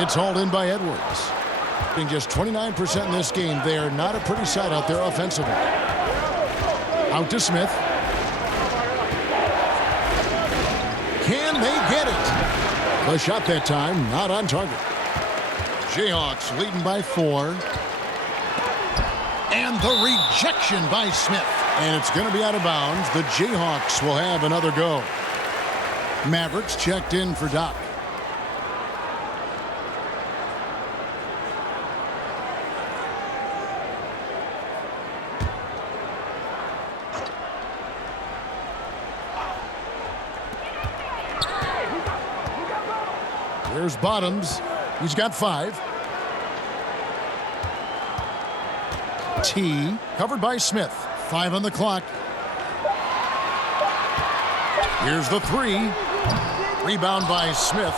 It's hauled in by Edwards. Being just 29% in this game, they are not a pretty sight out there offensively. Out to Smith. Can they get it? The shot that time, not on target. Jayhawks leading by 4. And the rejection by Smith. And it's going to be out of bounds. The Jayhawks will have another go. Mavericks checked in for Doc. Here's Bottoms. He's got 5. T, covered by Smith. 5 on the clock. Here's the 3. Rebound by Smith.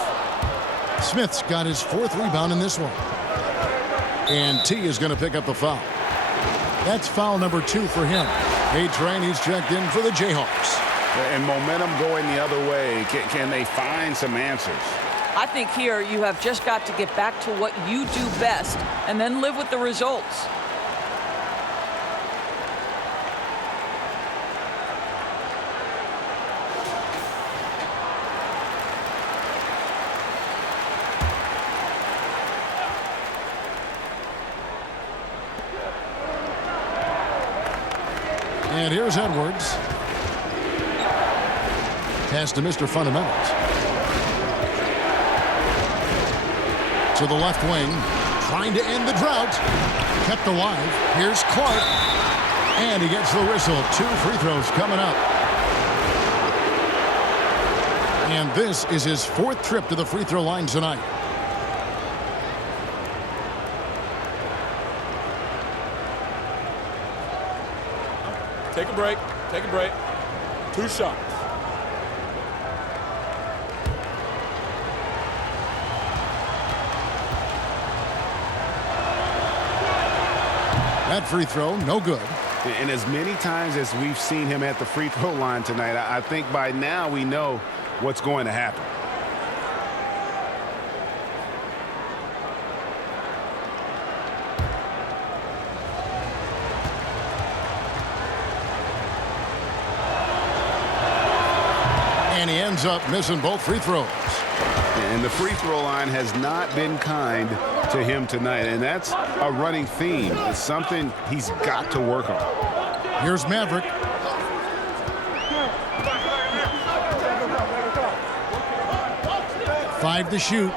Smith's got his 4th rebound in this one. And T is going to pick up the foul. That's foul number 2 for him. A-Train, he's checked in for the Jayhawks. And momentum going the other way. Can they find some answers? I think here you have just got to get back to what you do best and then live with the results. And here's Edwards. Pass to Mr. Fundamentals. To the left wing. Trying to end the drought. Kept alive. Here's Clark. And he gets the whistle. 2 free throws coming up. And this is his 4th trip to the free throw line tonight. Take a break. Take a break. 2 shots. That free throw, no good. And as many times as we've seen him at the free throw line tonight, I think by now we know what's going to happen. And he ends up missing both free throws. And the free throw line has not been kind to him tonight. And that's a running theme. It's something he's got to work on. Here's Maverick. Five to shoot.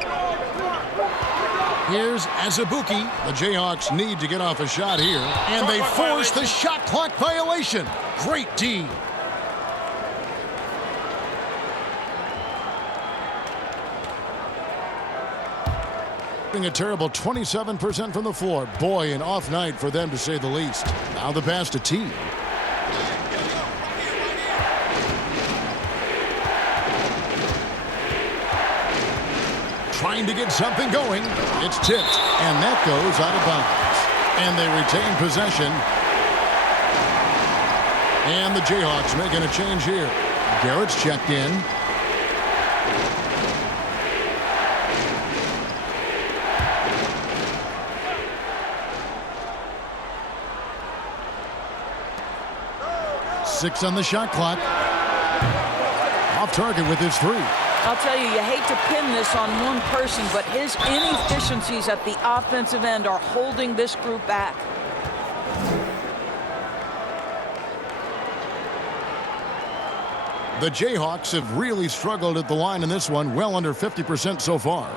Here's Azubuike. The Jayhawks need to get off a shot here. And they force the shot clock violation. Great D. A terrible 27% from the floor. Boy, an off night for them to say the least. Now the pass to T. Trying to get something going. It's tipped, and that goes out of bounds. And they retain possession. And the Jayhawks making a change here. Garrett's checked in. 6 on the shot clock. Off target with his 3. I'll tell you, you hate to pin this on one person, but his inefficiencies at the offensive end are holding this group back. The Jayhawks have really struggled at the line in this one, well under 50% so far.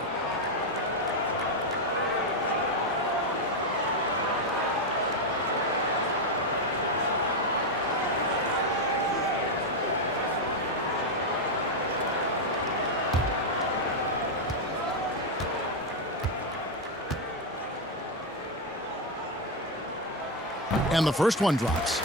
And the first one drops.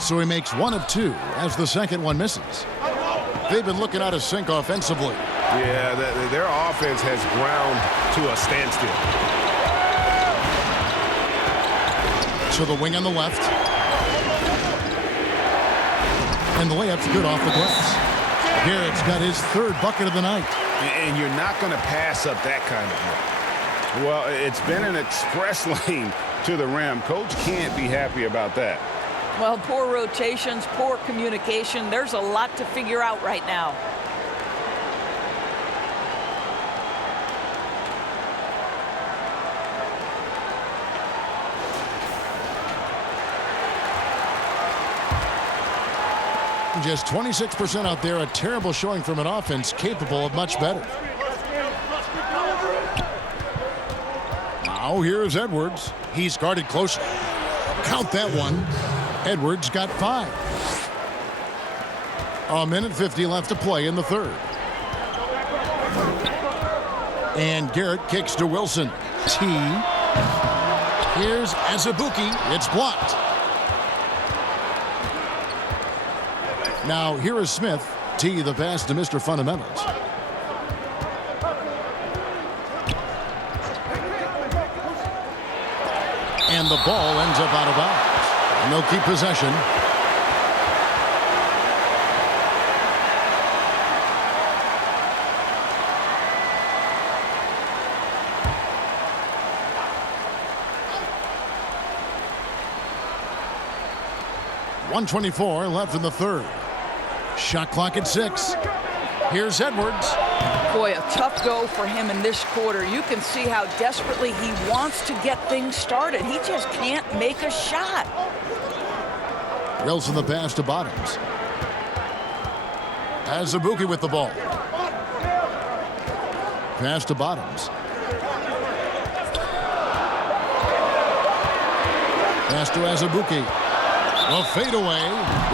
So he makes 1 of 2 as the second one misses. They've been looking out of sync offensively. Yeah, their offense has ground to a standstill. To the wing on the left. And the layup's good off the glass. Garrett's got his 3rd bucket of the night. And you're not going to pass up that kind of look. Well, it's been an express lane to the rim. Coach can't be happy about that. Well, poor rotations, poor communication. There's a lot to figure out right now. Just 26% out there, a terrible showing from an offense capable of much better. Now here's Edwards. He's guarded closely. Count that one. Edwards got 5. A minute 50 left to play in the 3rd. And Garrett kicks to Wilson. T. Here's Azubuike. It's blocked. Now here is Smith. T, the pass to Mr. Fundamentals. And the ball ends up out of bounds. And they'll keep possession. .124 left in the 3rd. Shot clock at 6. Here's Edwards. Boy, a tough go for him in this quarter. You can see how desperately he wants to get things started. He just can't make a shot. Wilson the pass to Bottoms. Azubuike with the ball. Pass to Bottoms. Pass to Azubuike. A fadeaway.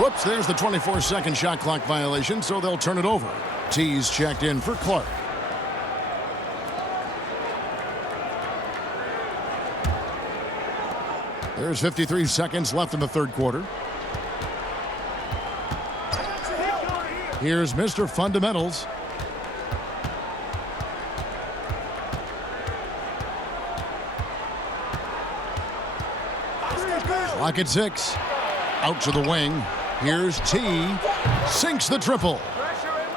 Whoops, there's the 24-second shot clock violation, so they'll turn it over. T's checked in for Clark. There's 53 seconds left in the 3rd quarter. Here's Mr. Fundamentals. Clock at 6. Out to the wing. Here's T. Sinks the triple.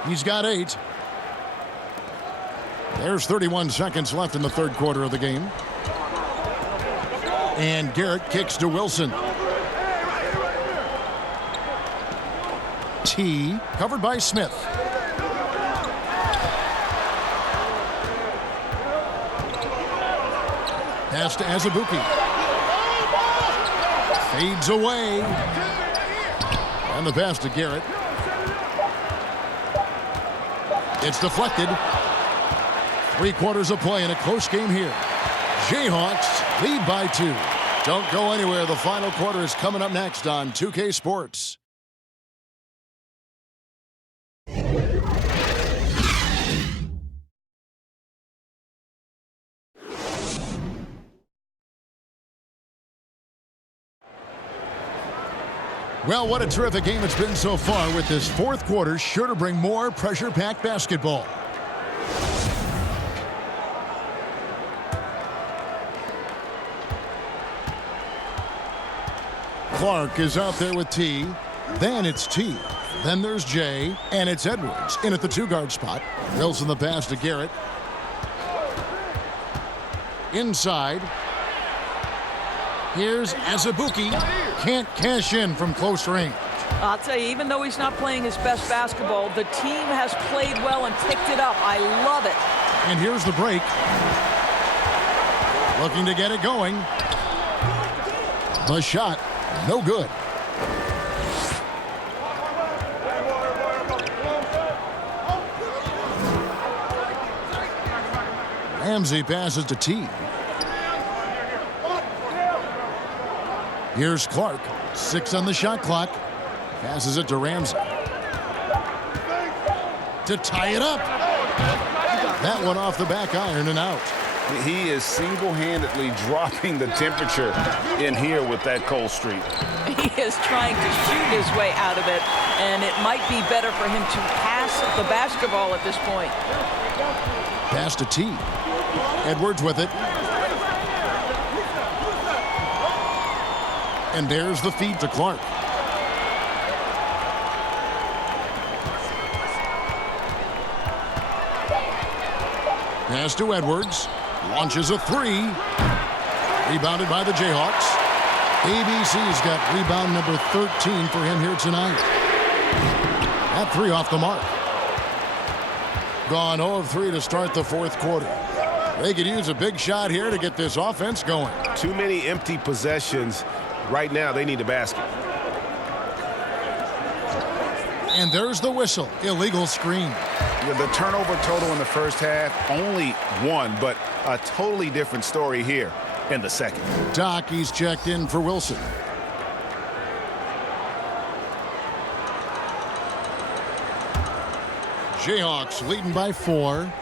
He's got 8. There's 31 seconds left in the 3rd quarter of the game. And Garrett kicks to Wilson. T. Covered by Smith. Pass to Azubuike. Fades away. And the pass to Garrett. It's deflected. 3 quarters of play in a close game here. Jayhawks lead by 2. Don't go anywhere. The final quarter is coming up next on 2K Sports. Well, what a terrific game it's been so far, with this 4th quarter sure to bring more pressure-packed basketball. Clark is out there with T. Then it's T. Then there's Jay, and it's Edwards in at the 2-guard spot. Wilson the pass to Garrett. Inside. Here's Azubuike. Can't cash in from close range. I'll tell you, even though he's not playing his best basketball, the team has played well and picked it up. I love it. And here's the break. Looking to get it going. The shot, no good. Ramsey passes to T. Here's Clark. 6 on the shot clock. Passes it to Ramsey. To tie it up. That one off the back iron and out. He is single-handedly dropping the temperature in here with that cold streak. He is trying to shoot his way out of it, and it might be better for him to pass the basketball at this point. Pass to T. Edwards with it. And there's the feed to Clark. Pass to Edwards. Launches a 3. Rebounded by the Jayhawks. ABC's got rebound number 13 for him here tonight. That 3 off the mark. Gone 0 of 3 to start the 4th quarter. They could use a big shot here to get this offense going. Too many empty possessions. Right now, they need a basket. And there's the whistle. Illegal screen. The turnover total in the first half, only 1, but a totally different story here in the second. Dockey's checked in for Wilson. Jayhawks leading by 4.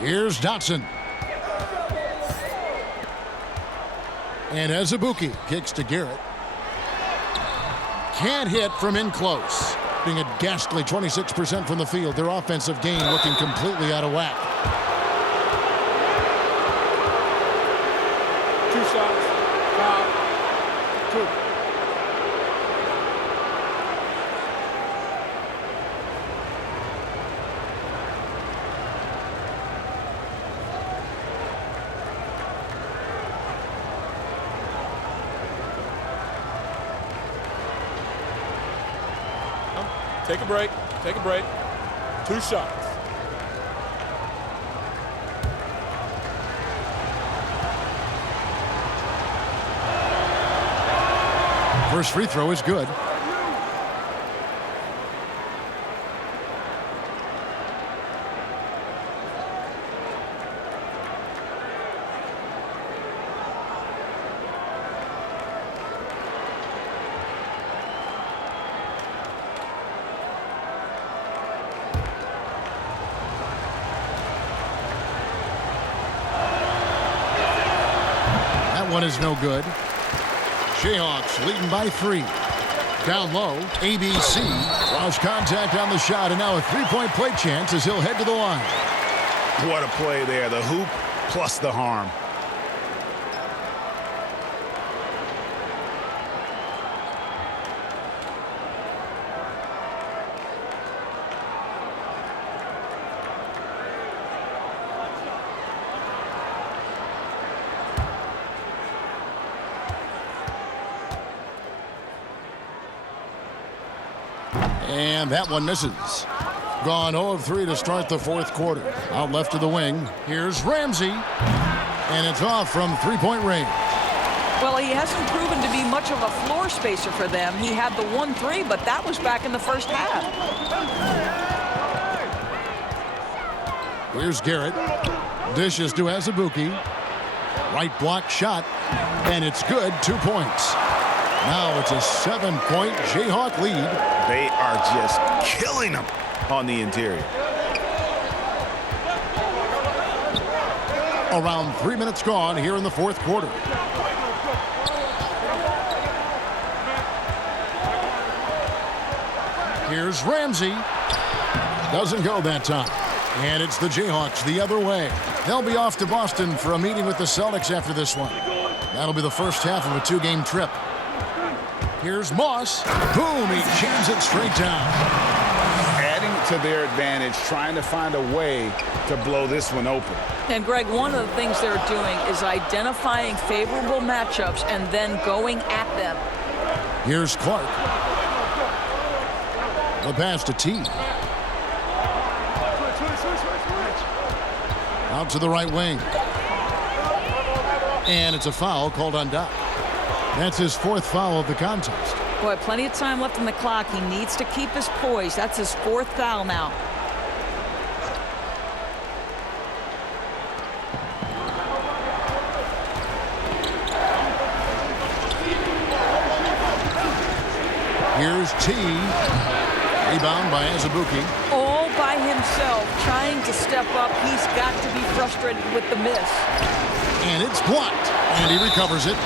Here's Dotson. And Azubuike kicks to Garrett. Can't hit from in close. Being a ghastly 26% from the field. Their offensive game looking completely out of whack. 2 shots. Foul. 2. Take a break. Take a break. 2 shots. First free throw is good. One is no good. Jayhawks leading by 3. Down low, ABC lost contact on the shot, and now a 3-point play chance as he'll head to the line. What a play there. The hoop plus the harm. And that one misses. Gone 0 of 3 to start the 4th quarter. Out left of the wing. Here's Ramsey. And it's off from 3-point range. Well, he hasn't proven to be much of a floor spacer for them. He had the 1-3, but that was back in the first half. Here's Garrett. Dishes to Azubuike. Right block shot. And it's good. 2 points. Now it's a 7-point Jayhawk lead. They are just killing them on the interior. Around 3 minutes gone here in the 4th quarter. Here's Ramsey. Doesn't go that time. And it's the Jayhawks the other way. They'll be off to Boston for a meeting with the Celtics after this one. That'll be the first half of a 2-game trip. Here's Moss. Boom, he jams it straight down. Adding to their advantage, trying to find a way to blow this one open. And, Greg, one of the things they're doing is identifying favorable matchups and then going at them. Here's Clark. The pass to T. Out to the right wing. And it's a foul called on Doc. That's his 4th foul of the contest. Boy, plenty of time left on the clock. He needs to keep his poise. That's his 4th foul now. Here's T. Rebound by Azubuike. All by himself, trying to step up. He's got to be frustrated with the miss. And it's blocked. And he recovers it.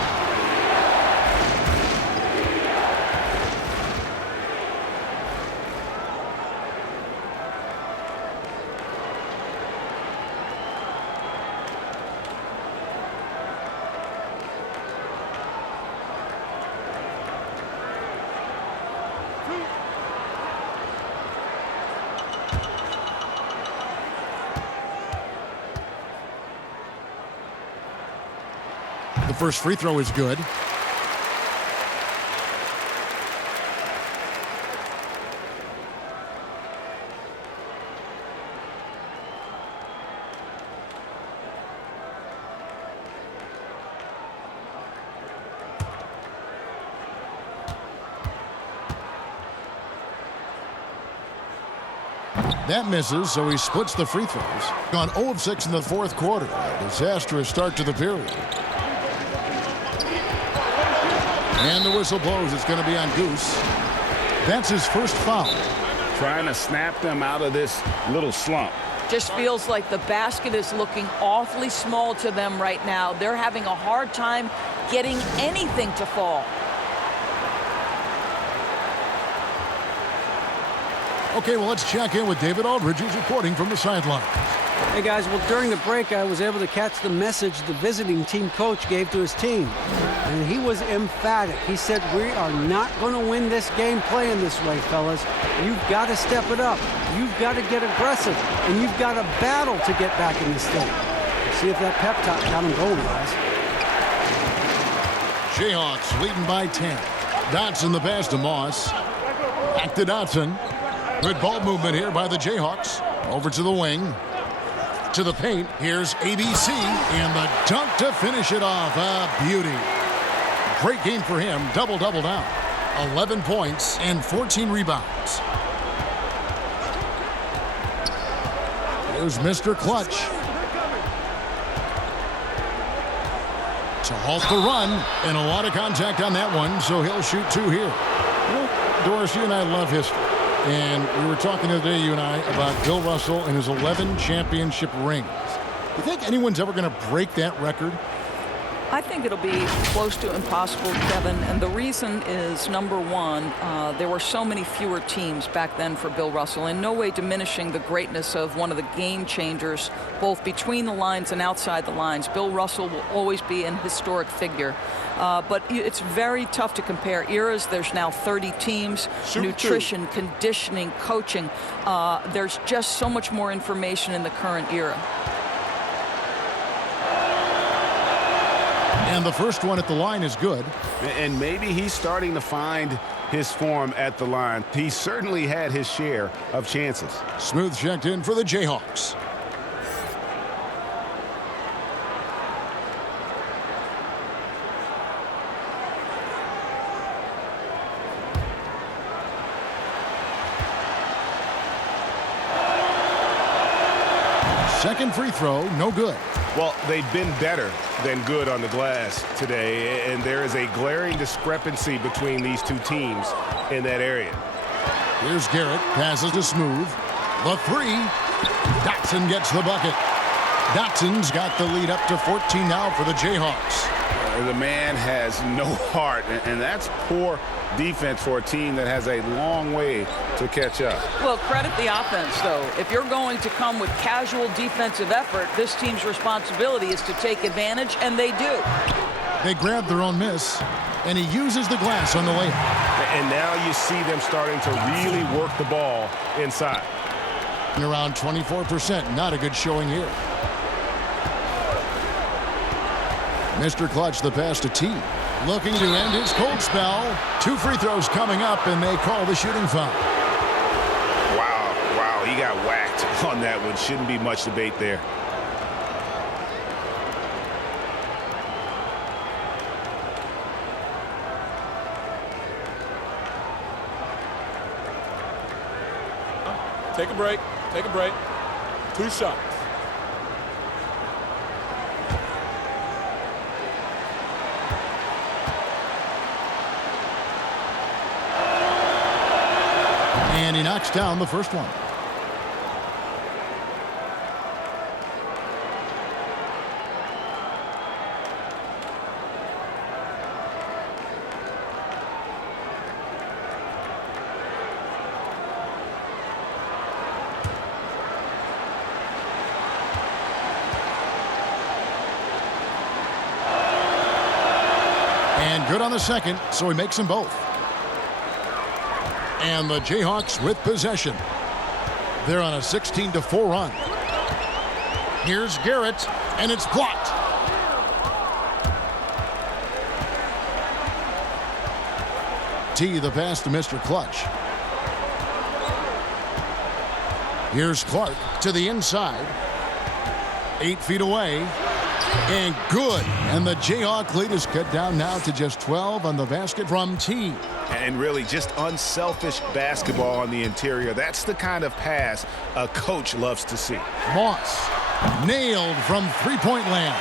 The first free throw is good. That misses, so he splits the free throws. Gone 0 of 6 in the 4th quarter. A disastrous start to the period. And the whistle blows. It's going to be on Goose. That's his first foul. Trying to snap them out of this little slump. Just feels like the basket is looking awfully small to them right now. They're having a hard time getting anything to fall. Okay, well, let's check in with David Aldridge, who's reporting from the sideline. Hey, guys, well, during the break, I was able to catch the message the visiting team coach gave to his team. And he was emphatic. He said, we are not going to win this game playing this way, fellas. You've got to step it up. You've got to get aggressive. And you've got to battle to get back in this thing. See if that pep talk got him going, guys. Jayhawks leading by 10. Dotson the pass to Moss. Back to Dotson. Good ball movement here by the Jayhawks. Over to the wing. To the paint. Here's ABC. And the dunk to finish it off. A beauty. Great game for him. Double-double now. 11 points and 14 rebounds. Here's Mr. Clutch. To halt the run. And a lot of contact on that one, so he'll shoot 2 here. You know, Doris, you and I love history. And we were talking the other day, you and I, about Bill Russell and his 11 championship rings. You think anyone's ever going to break that record? I think it'll be close to impossible, Kevin, and the reason is, number one, there were so many fewer teams back then for Bill Russell, in no way diminishing the greatness of one of the game changers, both between the lines and outside the lines. Bill Russell will always be an historic figure. But it's very tough to compare eras. There's now 30 teams, nutrition, conditioning, coaching. There's just so much more information in the current era. And the first one at the line is good. And maybe he's starting to find his form at the line. He certainly had his share of chances. Smooth checked in for the Jayhawks. Second free throw, no good. Well, they've been better than good on the glass today, and there is a glaring discrepancy between these two teams in that area. Here's Garrett, passes to Smooth. The 3. Dotson gets the bucket. Dotson's got the lead up to 14 now for the Jayhawks. The man has no heart, and that's poor defense for a team that has a long way to catch up. Well, credit the offense, though. If you're going to come with casual defensive effort, this team's responsibility is to take advantage, and they do. They grab their own miss, and he uses the glass on the layup. And now you see them starting to really work the ball inside. And around 24%. Not a good showing here. Mr. Clutch, the pass to T. Looking to end his cold spell. 2 free throws coming up, and they call the shooting foul. Wow, he got whacked on that one. Shouldn't be much debate there. Take a break. Take a break. 2 shots. And he knocks down the first one. And good on the second, so he makes them both. And the Jayhawks with possession. They're on a 16-4 run. Here's Garrett, and it's blocked. T, the pass to Mr. Clutch. Here's Clark to the inside. 8 feet away. And good. And the Jayhawk lead is cut down now to just 12 on the basket from T. And really just unselfish basketball on the interior. That's the kind of pass a coach loves to see. Moss nailed from three-point land.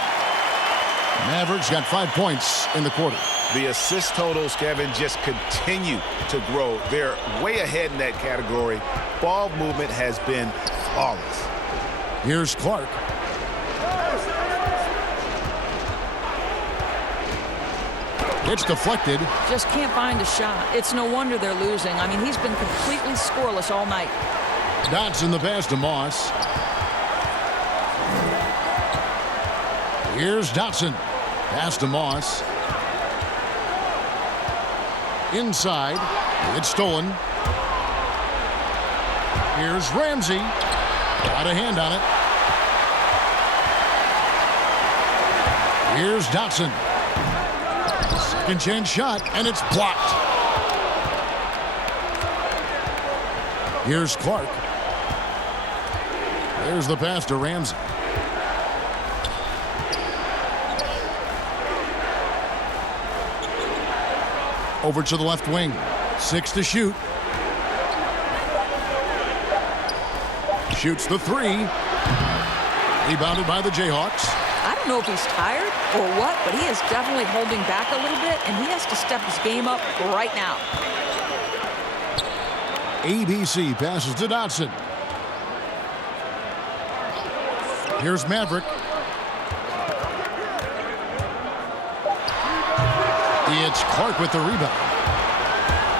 Mavericks got 5 points in the quarter. The assist totals, Kevin, just continue to grow. They're way ahead in that category. Ball movement has been flawless. Here's Clark. It's deflected. Just can't find a shot. It's no wonder they're losing. I mean, he's been completely scoreless all night. Dotson the pass to Moss. Here's Dotson. Pass to Moss. Inside. It's stolen. Here's Ramsey. Got a hand on it. Here's Dotson. Second chance shot, and it's blocked. Here's Clark. There's the pass to Ramsey. Over to the left wing. 6 to shoot. Shoots the 3. Rebounded by the Jayhawks. I don't know if he's tired or what, but he is definitely holding back a little bit, and he has to step his game up right now. ABC passes to Dotson. Here's Maverick. It's Clark with the rebound.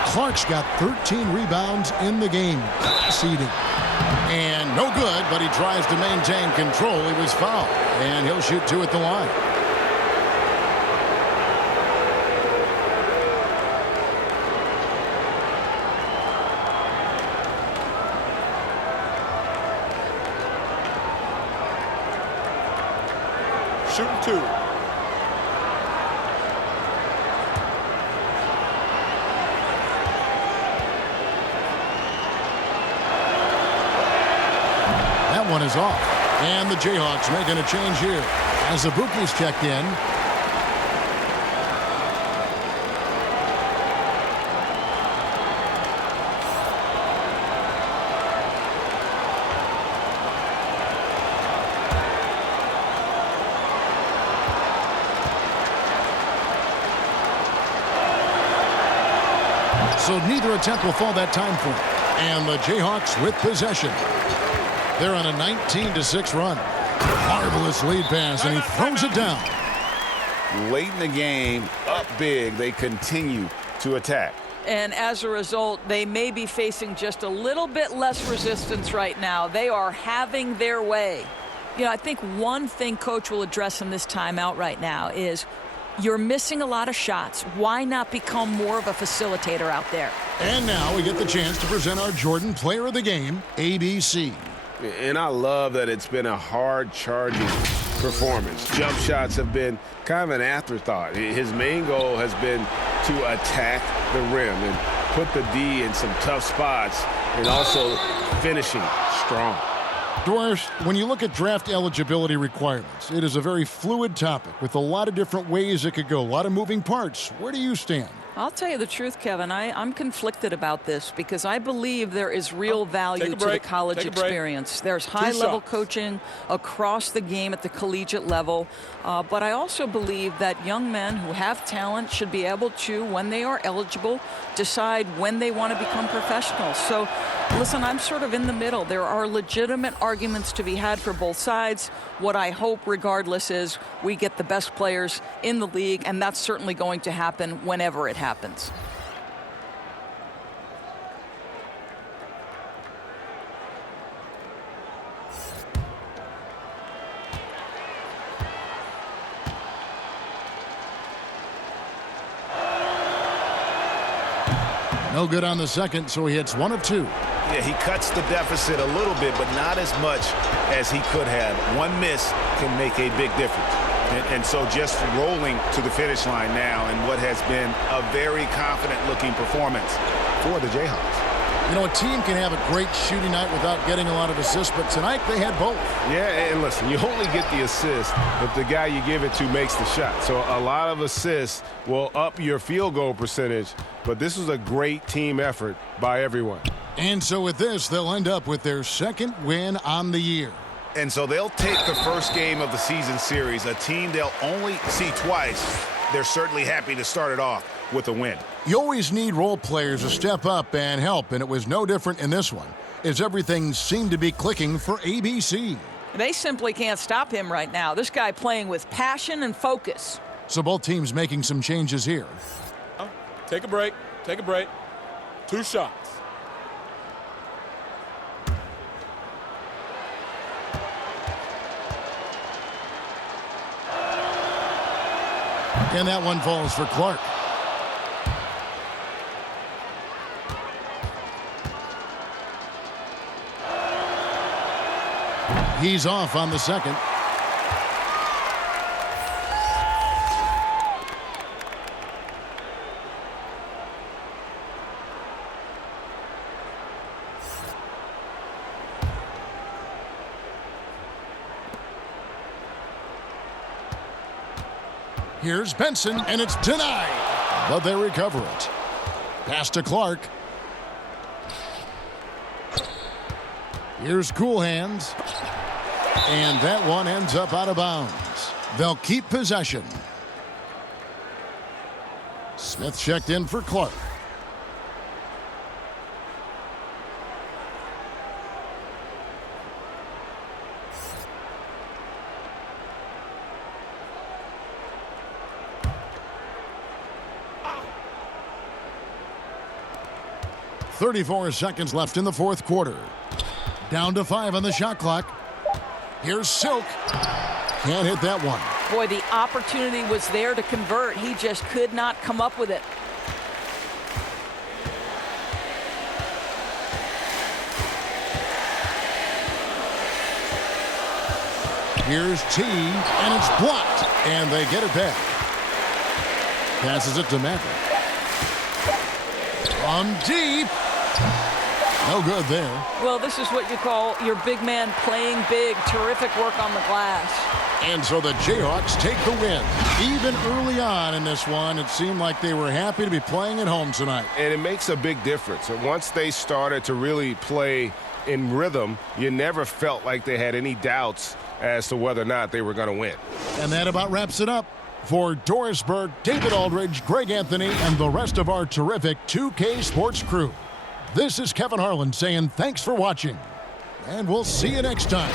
Clark's got 13 rebounds in the game. Seeding. And no good, but he tries to maintain control. He was fouled, and he'll shoot 2 at the line. Shooting 2. That one is off. And the Jayhawks making a change here as the Bookies checked in. So neither attempt will fall that time for him. And the Jayhawks with possession. They're on a 19-6 run. Marvelous lead pass, and he throws it down. Late in the game, up big, they continue to attack. And as a result, they may be facing just a little bit less resistance right now. They are having their way. You know, I think one thing Coach will address in this timeout right now is You're missing a lot of shots. Why not become more of a facilitator out there? And now we get the chance to present our Jordan Player of the Game, ABC. And I love that it's been a hard-charging performance. Jump shots have been kind of an afterthought. His main goal has been to attack the rim and put the D in some tough spots and also finishing strong. Doris, when you look at draft eligibility requirements, it is a very fluid topic with a lot of different ways it could go, a lot of moving parts. Where do you stand? I'll tell you the truth, Kevin. I'm conflicted about this because I believe there is real value to the college experience. There's high-level coaching across the game at the collegiate level, but I also believe that young men who have talent should be able to, when they are eligible, decide when they want to become professionals. So, listen, I'm sort of in the middle. There are legitimate arguments to be had for both sides. What I hope, regardless, is we get the best players in the league, and that's certainly going to happen whenever it happens. No good on the second, so he hits 1 of 2. Yeah, he cuts the deficit a little bit, but not as much as he could have. One miss can make a big difference. And so just rolling to the finish line now in what has been a very confident-looking performance for the Jayhawks. You know, a team can have a great shooting night without getting a lot of assists, but tonight they had both. Yeah, and listen, you only get the assist if the guy you give it to makes the shot. So a lot of assists will up your field goal percentage, but this was a great team effort by everyone. And so with this, they'll end up with their second win on the year. And so they'll take the first game of the season series, a team they'll only see twice. They're certainly happy to start it off with a win. You always need role players to step up and help, and it was no different in this one, as everything seemed to be clicking for ABC. They simply can't stop him right now. This guy playing with passion and focus. So both teams making some changes here. Take a break. Take a break. 2 shots. And that one falls for Clark. He's off on the second. Here's Benson, and it's denied. But they recover it. Pass to Clark. Here's Cool Hands. And that one ends up out of bounds. They'll keep possession. Smith checked in for Clark. .34 seconds left in the fourth quarter. Down to 5 on the shot clock. Here's Silk. Can't hit that one. Boy, the opportunity was there to convert. He just could not come up with it. Here's T, and it's blocked. And they get it back. Passes it to Maverick. From deep. No good there. Well, this is what you call your big man playing big. Terrific work on the glass. And so the Jayhawks take the win. Even early on in this one, it seemed like they were happy to be playing at home tonight. And it makes a big difference. And once they started to really play in rhythm, you never felt like they had any doubts as to whether or not they were going to win. And that about wraps it up. For Doris Burke, David Aldridge, Greg Anthony, and the rest of our terrific 2K Sports crew, this is Kevin Harlan saying thanks for watching, and we'll see you next time.